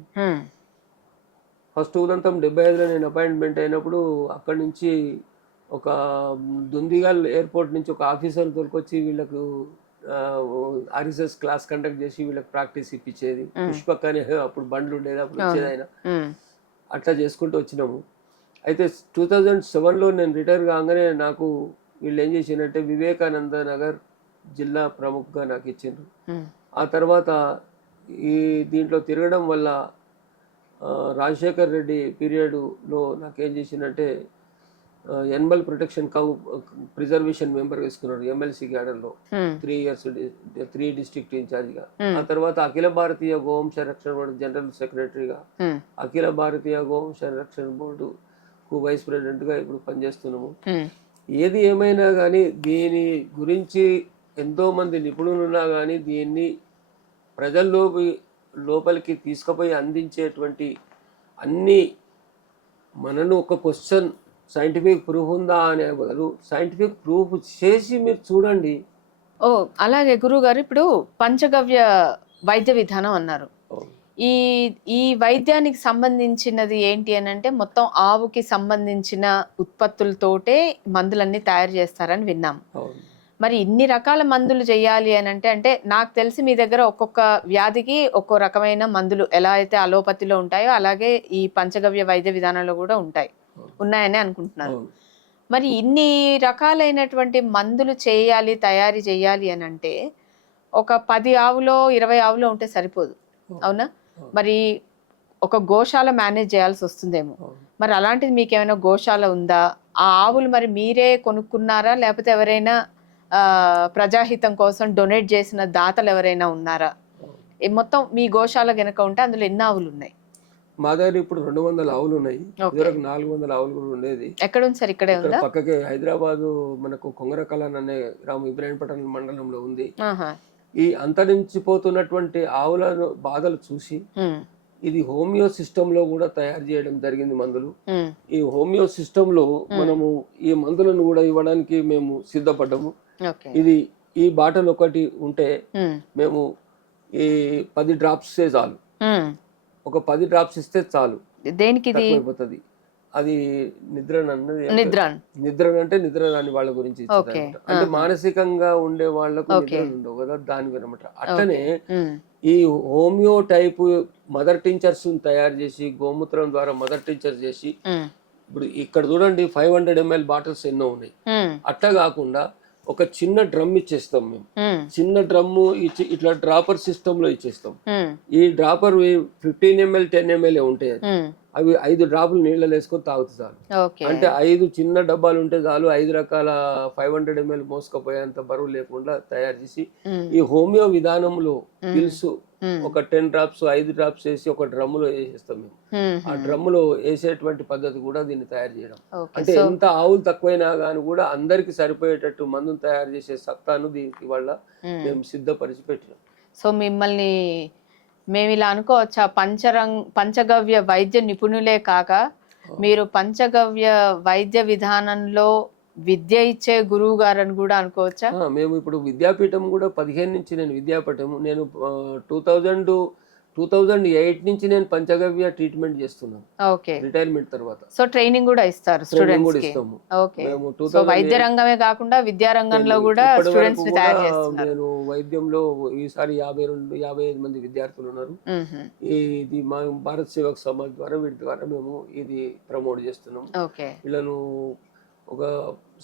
ఫస్ట్ ఉదంతం 75లో నేను అపాయింట్మెంట్ అయినప్పుడు అక్కడి నుంచి ఒక దుందిగల్ ఎయిర్పోర్ట్ నుంచి ఒక ఆఫీసర్ తోలుకొచ్చి వీళ్ళకు ఆర్ఎస్ఎస్ క్లాస్ కండక్ట్ చేసి వీళ్ళకి ప్రాక్టీస్ ఇప్పించేది. పుష్పక్ అనే అప్పుడు బండ్లు ఉండేది, అప్పుడు వచ్చేది ఆయన. అట్లా చేసుకుంటూ వచ్చినాము. అయితే 2007లో నేను రిటైర్ కాగానే నాకు వీళ్ళు ఏం చేసిందంటే వివేకానంద నగర్ జిల్లా ప్రముఖగా నాకు ఇచ్చిండ్రు. ఆ తర్వాత ఈ దీంట్లో తిరగడం వల్ల రాజశేఖర్ రెడ్డి పీరియడ్లో నాకేం చేసిందంటే ఎనిమల్ ప్రొటెక్షన్ ప్రిజర్వేషన్ మెంబర్ వేసుకున్నాడు ఎమ్మెల్సీ క్యాడర్లో 3 years 3 డిస్ట్రిక్ట్ ఇన్ఛార్జిగా. ఆ తర్వాత అఖిల భారతీయ గోవంశ రక్షణ బోర్డు జనరల్ సెక్రటరీగా, అఖిల భారతీయ గోవంశ రక్షణ బోర్డుకు వైస్ ప్రెసిడెంట్గా ఇప్పుడు పనిచేస్తున్నాము. ఏది ఏమైనా కానీ దీని గురించి ఎంతో మంది నిపుణులు ఉన్నా కానీ దీన్ని లోపలికి తీసుకుపోయి అందించేటువంటి అన్ని, మనను ఒక క్వశ్చన్ సైంటిఫిక్ ప్రూఫ్ ఉందా అనే బదులు సైంటిఫిక్ ప్రూఫ్ చేసి మీరు చూడండి. అలాగే గురువు గారు, ఇప్పుడు పంచగవ్య వైద్య విధానం అన్నారు. ఈ వైద్యానికి సంబంధించినది ఏంటి అని అంటే మొత్తం ఆవుకి సంబంధించిన ఉత్పత్తులతోటే మందులన్నీ తయారు చేస్తారని విన్నాం. మరి ఇన్ని రకాల మందులు చేయాలి అని అంటే నాకు తెలిసి మీ దగ్గర ఒక్కొక్క వ్యాధికి ఒక్కో రకమైన మందులు ఎలా అయితే అలోపతిలో ఉంటాయో అలాగే ఈ పంచగవ్య వైద్య విధానంలో కూడా ఉన్నాయని అనుకుంటున్నాను. మరి ఇన్ని రకాలైనటువంటి మందులు తయారీ చేయాలి అని అంటే ఒక 10 ఆవులో 20 ఆవులో ఉంటే సరిపోదు, అవునా? మరి ఒక గోశాల మేనేజ్ చేయాల్సి వస్తుందేమో. మరి అలాంటిది మీకు ఏమైనా గోశాల ఉందా? ఆ ఆవులు మరి మీరే కొనుక్కున్నారా, లేకపోతే ఎవరైనా ప్రజాహితం కోసం డొనేట్ చేసిన దాతలు ఎవరైనా ఉన్నారా? మొత్తం మీ గోశాల గనక ఉంటే అందులో ఎన్ని ఆవులు ఉన్నాయి? మా దగ్గర ఇప్పుడు 200 ఆవులు ఉన్నాయి. 400 ఆవులు కూడా ఉండేది. ఎక్కడ ఉంది సార్? ఇక్కడే ఉందా? పక్కకే హైదరాబాద్ మనకు కొంగరకలాన్ అనే గ్రామం ఇబ్రాహీంపట్నం మండలంలో ఉంది. ఈ అంతరించిపోతున్నటువంటి ఆవుల బాధలు చూసి ఇది హోమియో సిస్టమ్ లో కూడా తయారు చేయడం జరిగింది మందులు. ఈ హోమియో సిస్టమ్ లో మనము ఈ మందులను కూడా ఇవ్వడానికి మేము సిద్ధపడ్డాము. ఇది ఈ బాటలు ఒకటి ఉంటే మేము ఈ 10 drops చాలు, ఒక 10 drops ఇస్తే చాలు. దేనికి అయిపోతుంది. అది నిద్ర అంటే నిద్ర రాని వాళ్ళ గురించి అంటే మానసికంగా ఉండే వాళ్ళకు నిద్ర ఉండవు కదా, దాని అనమాట. అట్లనే ఈ హోమియో టైపు మదర్ టించర్స్ తయారు చేసి గోమూత్రం ద్వారా మదర్ టించర్ చేసి ఇప్పుడు ఇక్కడ చూడండి 500 ml బాటిల్స్ ఎన్నో ఉన్నాయి. అట్లా కాకుండా ఒక చిన్న డ్రమ్ ఇచ్చేస్తాం మేము. చిన్న డ్రమ్ము ఇచ్చి ఇట్లా డ్రాపర్ సిస్టమ్ లో ఇచ్చేస్తాం. ఈ డ్రాపర్ 15 ml 10 ml ఉంటాయి. అవి 5 డ్రాపులు నీళ్ళలో వేసుకొని తాగుతూ చాలు. అంటే 5 చిన్న డబ్బాలు ఉంటే చాలు 5 రకాల 500 ml మోసుకపోయేంత బరువు లేకుండా తయారు చేసి ఈ హోమియో విధానంలో పిల్స్ ఒక 10 డ్రాప్స్ 5 డ్రాప్స్ వేసి ఒక డ్రమ్ములో వేసేస్తాం మేము. ఆ డ్రమ్ములో వేసేటువంటి పద్ధతి కూడా దీన్ని తయారు చేయడం. అంటే ఎంత ఆవులు తక్కువైనా కానీ కూడా అందరికి సరిపోయేటట్టు మందును తయారు చేసే సత్తాను దీనికి వల్ల మేము సిద్ధపరిచి పెట్టినాం. సో మిమ్మల్ని మేము ఇలా అనుకోవచ్చా, పంచగవ్య వైద్య నిపుణులే కాక మీరు పంచగవ్య వైద్య విధానంలో విద్య ఇచ్చే గురువు గారని కూడా అనుకోవచ్చా? మేము ఇప్పుడు విద్యాపీఠం కూడా 15 నుంచి నేను విద్యాపీఠం నేను 2008 నుంచి నేను పంచగవ్య ట్రీట్మెంట్ చేస్తున్నాను. ఓకే, రిటైర్మెంట్ తర్వాత. సో ట్రైనింగ్ కూడా ఇస్తారు స్టూడెంట్స్ కి? ఓకే, సో వైద్య రంగమే కాకుండా విద్యా రంగంలో కూడా స్టూడెంట్స్ ని తయారు చేస్తున్నారు. నేను వైద్యంలో ఈసారి 55 మంది విద్యార్థులు ఉన్నారు. ఇది మా భారత్ సేవక్ సమాజ్ ద్వారా వీటి ద్వారా మేము ఇది ప్రమోట్ చేస్తున్నాం. ఓకే, వీళ్ళను ఒక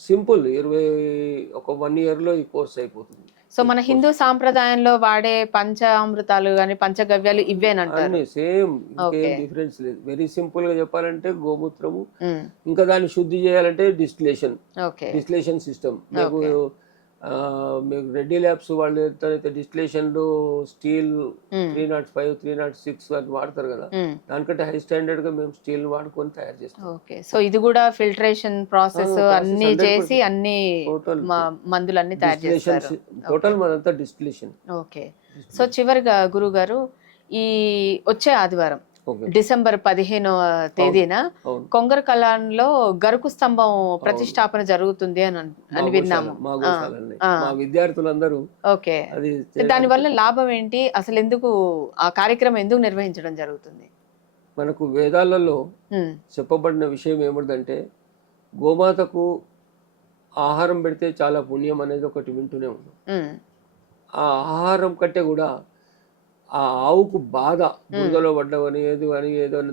సింపుల్ 1 year లో ఈ కోర్స్ అయిపోతుంది. సో మన హిందూ సాంప్రదాయంలో వాడే పంచామృతాలు కానీ పంచగవ్యాలు ఇవేనంటారు? సేమ్, ఇంకేం డిఫరెన్స్ లేదు. వెరీ సింపుల్ గా చెప్పాలంటే గోమూత్రము, ఇంకా దాన్ని శుద్ధి చేయాలంటే డిస్టిలేషన్ సిస్టమ్. మీకు రెడ్డి ల్యాబ్స్ వాళ్ళు అయితే డిస్టిలేషన్ లో స్టీల్ 305 306 అని వాడతారు కదా, దానికంటే హై స్టాండర్డ్ గా మేము స్టీల్ వాడుకొని తయారు చేస్తాం. ఓకే, సో ఇది కూడా ఫిల్టరేషన్ ప్రాసెస్ అన్ని చేసి అన్ని మందులు అన్ని తయారు చేస్తారు. టోటల్ మనదంతా డిస్టిలేషన్. ఓకే, సో చివరిగా గురువు గారు, ఈ వచ్చే ఆదివారం డిసెంబర్ 15వ తేదీన కొంగర కళాన్లో గరుకు స్తంభం ప్రతిష్టాపన జరుగుతుంది అని విన్నాము. విద్యార్థులందరూ. ఓకే, దాని వల్ల లాభం ఏంటి అసలు? ఎందుకు ఆ కార్యక్రమం ఎందుకు నిర్వహించడం జరుగుతుంది? మనకు వేదాలలో చెప్పబడిన విషయం ఏమిటంటే, గోమాతకు ఆహారం పెడితే చాలా పుణ్యం అనేది ఒకటి వింటూనే ఉన్నాం. ఆ ఆహారం కంటే కూడా ఆ ఆవుకు బాధ, బురదలో పడ్డవని ఏదో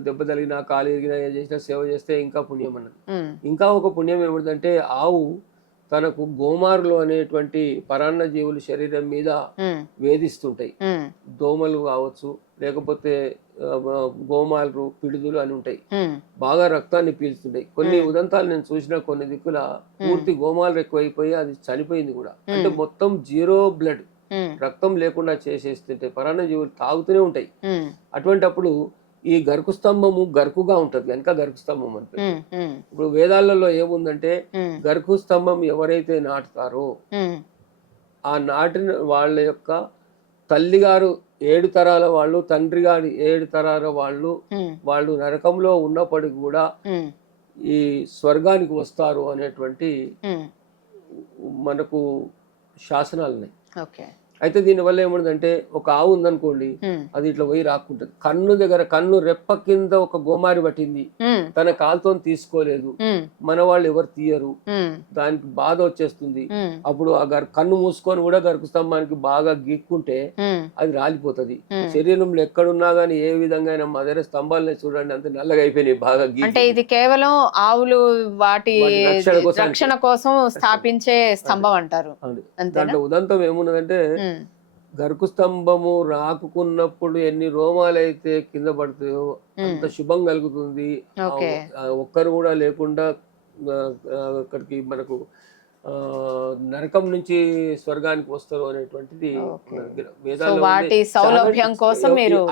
దెబ్బ తగిలినా కాలు ఎరిగినా ఏం చేసినా సేవ చేస్తే ఇంకా పుణ్యం అన్నది. ఇంకా ఒక పుణ్యం ఏమిటంటే, ఆవు తనకు గోమారులు అనేటువంటి పరాన్న జీవులు శరీరం మీద వేధిస్తుంటాయి. దోమలు కావచ్చు, లేకపోతే గోమాలు పిడుదులు అని ఉంటాయి, బాగా రక్తాన్ని పీల్చుతుంటాయి. కొన్ని ఉదంతాలు నేను చూసిన, కొన్ని దిక్కుల పూర్తి గోమాలు ఎక్కువైపోయి అది చనిపోయింది కూడా. అంటే మొత్తం 0 blood, రక్తం లేకుండా చేసేస్తుంటే పరాన్న జీవులు తాగుతూనే ఉంటాయి. అటువంటిప్పుడు ఈ గరుకు స్తంభము గరుకుగా ఉంటది కనుక గరుకు స్తంభం అని. ఇప్పుడు వేదాలలో ఏముందంటే, గరుకు స్తంభం ఎవరైతే నాటుతారో ఆ నాటిన వాళ్ళ యొక్క తల్లిగారు 7 తరాల వాళ్ళు, తండ్రి గారి 7 తరాల వాళ్ళు నరకంలో ఉన్నప్పటికీ కూడా ఈ స్వర్గానికి వస్తారు అనేటువంటి మనకు శాసనాలు ఉన్నాయి. అయితే దీనివల్ల ఏముందంటే, ఒక ఆవు ఉందనుకోండి, అది ఇట్లా పోయి రాకుంటది. కన్ను రెప్ప కింద ఒక గోమారి పట్టింది, తన కాలుతో తీసుకోలేదు, మన వాళ్ళు ఎవరు తీయరు, దానికి బాధ వచ్చేస్తుంది. అప్పుడు ఆ కన్ను మూసుకొని కూడా గరుకు స్తంభానికి బాగా గీక్కుంటే అది రాలిపోతుంది. శరీరంలో ఎక్కడున్నా గానీ ఏ విధంగా అయినా మదర స్తంభాలని చూడండి, అంత నల్లగా అయిపోయినాయి బాగా. అంటే ఇది కేవలం ఆవులు వాటి రక్షణ కోసం స్థాపించే స్తంభం అంటారు. దాంట్లో ఉదంతం ఏమున్నదంటే, గరుకు స్తంభము రాకున్నప్పుడు ఎన్ని రోమాలు అయితే కింద పడతాయో అంత శుభం కలుగుతుంది. ఒక్కరు కూడా లేకుండా అక్కడికి మనకు నరకం నుంచి స్వర్గానికి వస్తారు అనేటువంటిది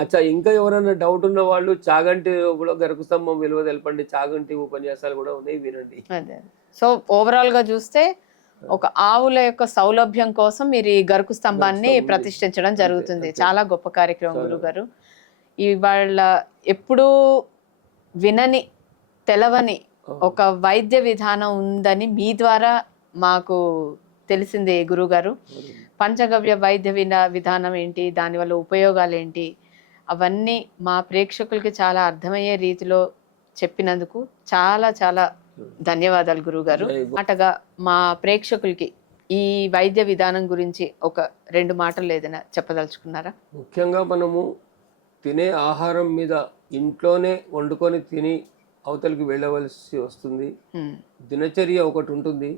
అచ్చా. ఇంకా ఎవరైనా డౌట్ ఉన్న వాళ్ళు చాగంటి కూడా గరుకు స్తంభం విలువ తెలపండి, చాగంటి ఉపన్యాసాలు కూడా ఉన్నాయి, వినండి. సో ఓవరాల్ గా చూస్తే ఒక ఆవుల యొక్క సౌలభ్యం కోసం మీరు ఈ గరుకు స్తంభాన్ని ప్రతిష్ఠించడం జరుగుతుంది. చాలా గొప్ప కార్యక్రమం గురుగారు. ఇవాళ ఎప్పుడూ వినని తెలవని ఒక వైద్య విధానం ఉందని మీ ద్వారా మాకు తెలిసిందే గురుగారు. పంచగవ్య వైద్య విధానం ఏంటి, దానివల్ల ఉపయోగాలు ఏంటి, అవన్నీ మా ప్రేక్షకులకి చాలా అర్థమయ్యే రీతిలో చెప్పినందుకు చాలా చాలా ధన్యవాదాలు గురుగారు. అటగా మా ప్రేక్షకులకి ఈ వైద్య విధానం గురించి ఒక 2 మాటలు ఏదైనా చెప్పదలుచుకున్నారా? ముఖ్యంగా మనము తినే ఆహారం మీద ఇంట్లోనే వండుకొని తిని అవతలికి వెళ్ళవలసి వస్తుంది. దినచర్య ఒకటి ఉంటుంది.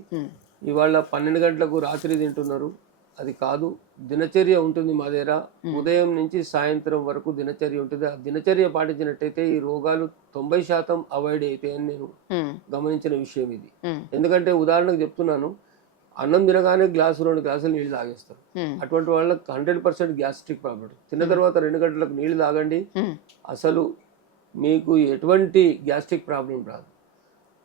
ఇవాళ 12 గంటలకు రాత్రి తింటున్నారు, అది కాదు. దినచర్య ఉంటుంది మా దగ్గర. ఉదయం నుంచి సాయంత్రం వరకు దినచర్య ఉంటుంది. ఆ దినచర్య పాటించినట్టయితే ఈ రోగాలు 90% అవాయిడ్ అవుతాయని నేను గమనించిన విషయం ఇది. ఎందుకంటే ఉదాహరణకు చెప్తున్నాను, అన్నం తినగానే గ్లాసు 2 గ్లాసులు నీళ్ళు తాగేస్తారు. అటువంటి వాళ్ళకి 100% గ్యాస్ట్రిక్ ప్రాబ్లం. తిన్న తర్వాత 2 గంటలకు నీళ్లు తాగండి, అసలు మీకు ఎటువంటి గ్యాస్ట్రిక్ ప్రాబ్లం రాదు.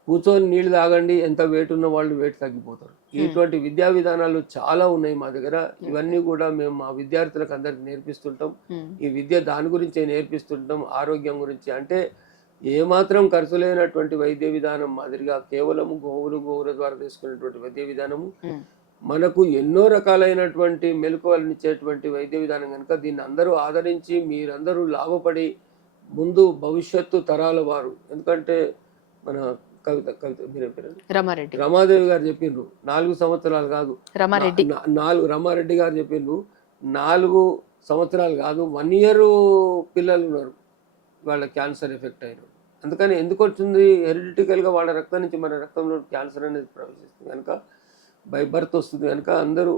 కూర్చొని నీళ్లు తాగండి, ఎంత వెయిట్ ఉన్న వాళ్ళు వెయిట్ తగ్గిపోతారు. ఇటువంటి విద్యా విధానాలు చాలా ఉన్నాయి మా దగ్గర. ఇవన్నీ కూడా మేము మా విద్యార్థులకు అందరికి నేర్పిస్తుంటాం. ఈ విద్య దాని గురించే నేర్పిస్తుంటాం, ఆరోగ్యం గురించి. అంటే ఏమాత్రం ఖర్చు లేనటువంటి వైద్య విధానం మాదిరిగా కేవలం గోవుల ద్వారా తీసుకునేటువంటి వైద్య విధానము మనకు ఎన్నో రకాలైనటువంటి మెలకువలను ఇచ్చేటువంటి వైద్య విధానం కనుక దీన్ని అందరూ ఆదరించి మీరందరూ లాభపడి ముందు భవిష్యత్తు తరాల వారు, ఎందుకంటే మన కవిత రమాదేవి గారు చెప్పిండ్రు 4 సంవత్సరాలు కాదు, రమారెడ్డి గారు చెప్పిండ్రు 4 సంవత్సరాలు కాదు, 1 year పిల్లలు ఉన్నారు వాళ్ళ క్యాన్సర్ ఎఫెక్ట్ అయిన. అందుకని ఎందుకు వచ్చింది, హెరిడిటికల్గా వాళ్ళ రక్తం నుంచి మన రక్తంలో క్యాన్సర్ అనేది ప్రవేశిస్తుంది కనుక, బై బర్త్ వస్తుంది కనుక అందరూ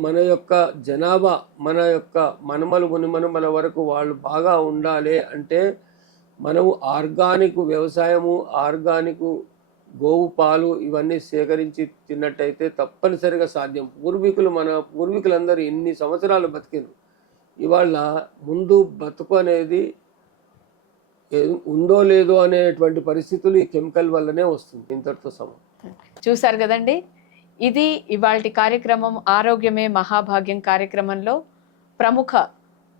మన యొక్క జనాభా, మన యొక్క మునిమనుమల వరకు వాళ్ళు బాగా ఉండాలి అంటే మనము ఆర్గానిక్ వ్యవసాయము, ఆర్గానిక్ గోవు పాలు ఇవన్నీ సేకరించి తిన్నట్టయితే తప్పనిసరిగా సాధ్యం. మన పూర్వీకులందరూ ఎన్ని సంవత్సరాలు బతికిరు. ఇవాళ ముందు బతుకు అనేది ఉందో లేదో అనేటువంటి పరిస్థితులు ఈ కెమికల్ వల్లనే వస్తుంది. ఇంతటితో సమం. చూసారు కదండి, ఇది ఇవాల్టి కార్యక్రమం. ఆరోగ్యమే మహాభాగ్యం కార్యక్రమంలో ప్రముఖ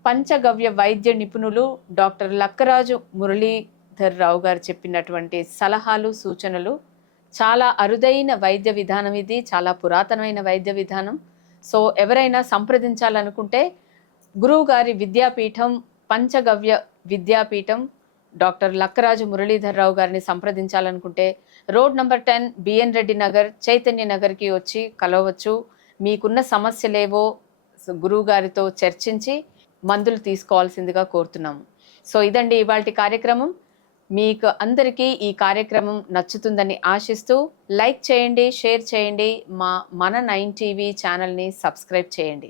పంచగవ్య వైద్య నిపుణులు డాక్టర్ లక్కరాజు మురళీధర్ రావు గారు చెప్పినటువంటి సలహాలు, సూచనలు. చాలా అరుదైన వైద్య విధానం ఇది, చాలా పురాతనమైన వైద్య విధానం. సో ఎవరైనా సంప్రదించాలనుకుంటే గురువు గారి విద్యాపీఠం, పంచగవ్య విద్యాపీఠం డాక్టర్ లక్కరాజు మురళీధర్ రావు గారిని సంప్రదించాలనుకుంటే road number 10 BN Reddy Nagar, Chaitanya నగర్కి వచ్చి కలవచ్చు. మీకున్న సమస్యలేవో గురువు గారితో చర్చించి మందులు తీసుకోవాల్సిందిగా కోరుతున్నాము. సో ఇదండి ఇవాల్టి కార్యక్రమం. మీకు అందరికీ ఈ కార్యక్రమం నచ్చుతుందని ఆశిస్తూ లైక్ చేయండి, షేర్ చేయండి, మన 9 టీవీ ఛానల్ని సబ్స్క్రైబ్ చేయండి.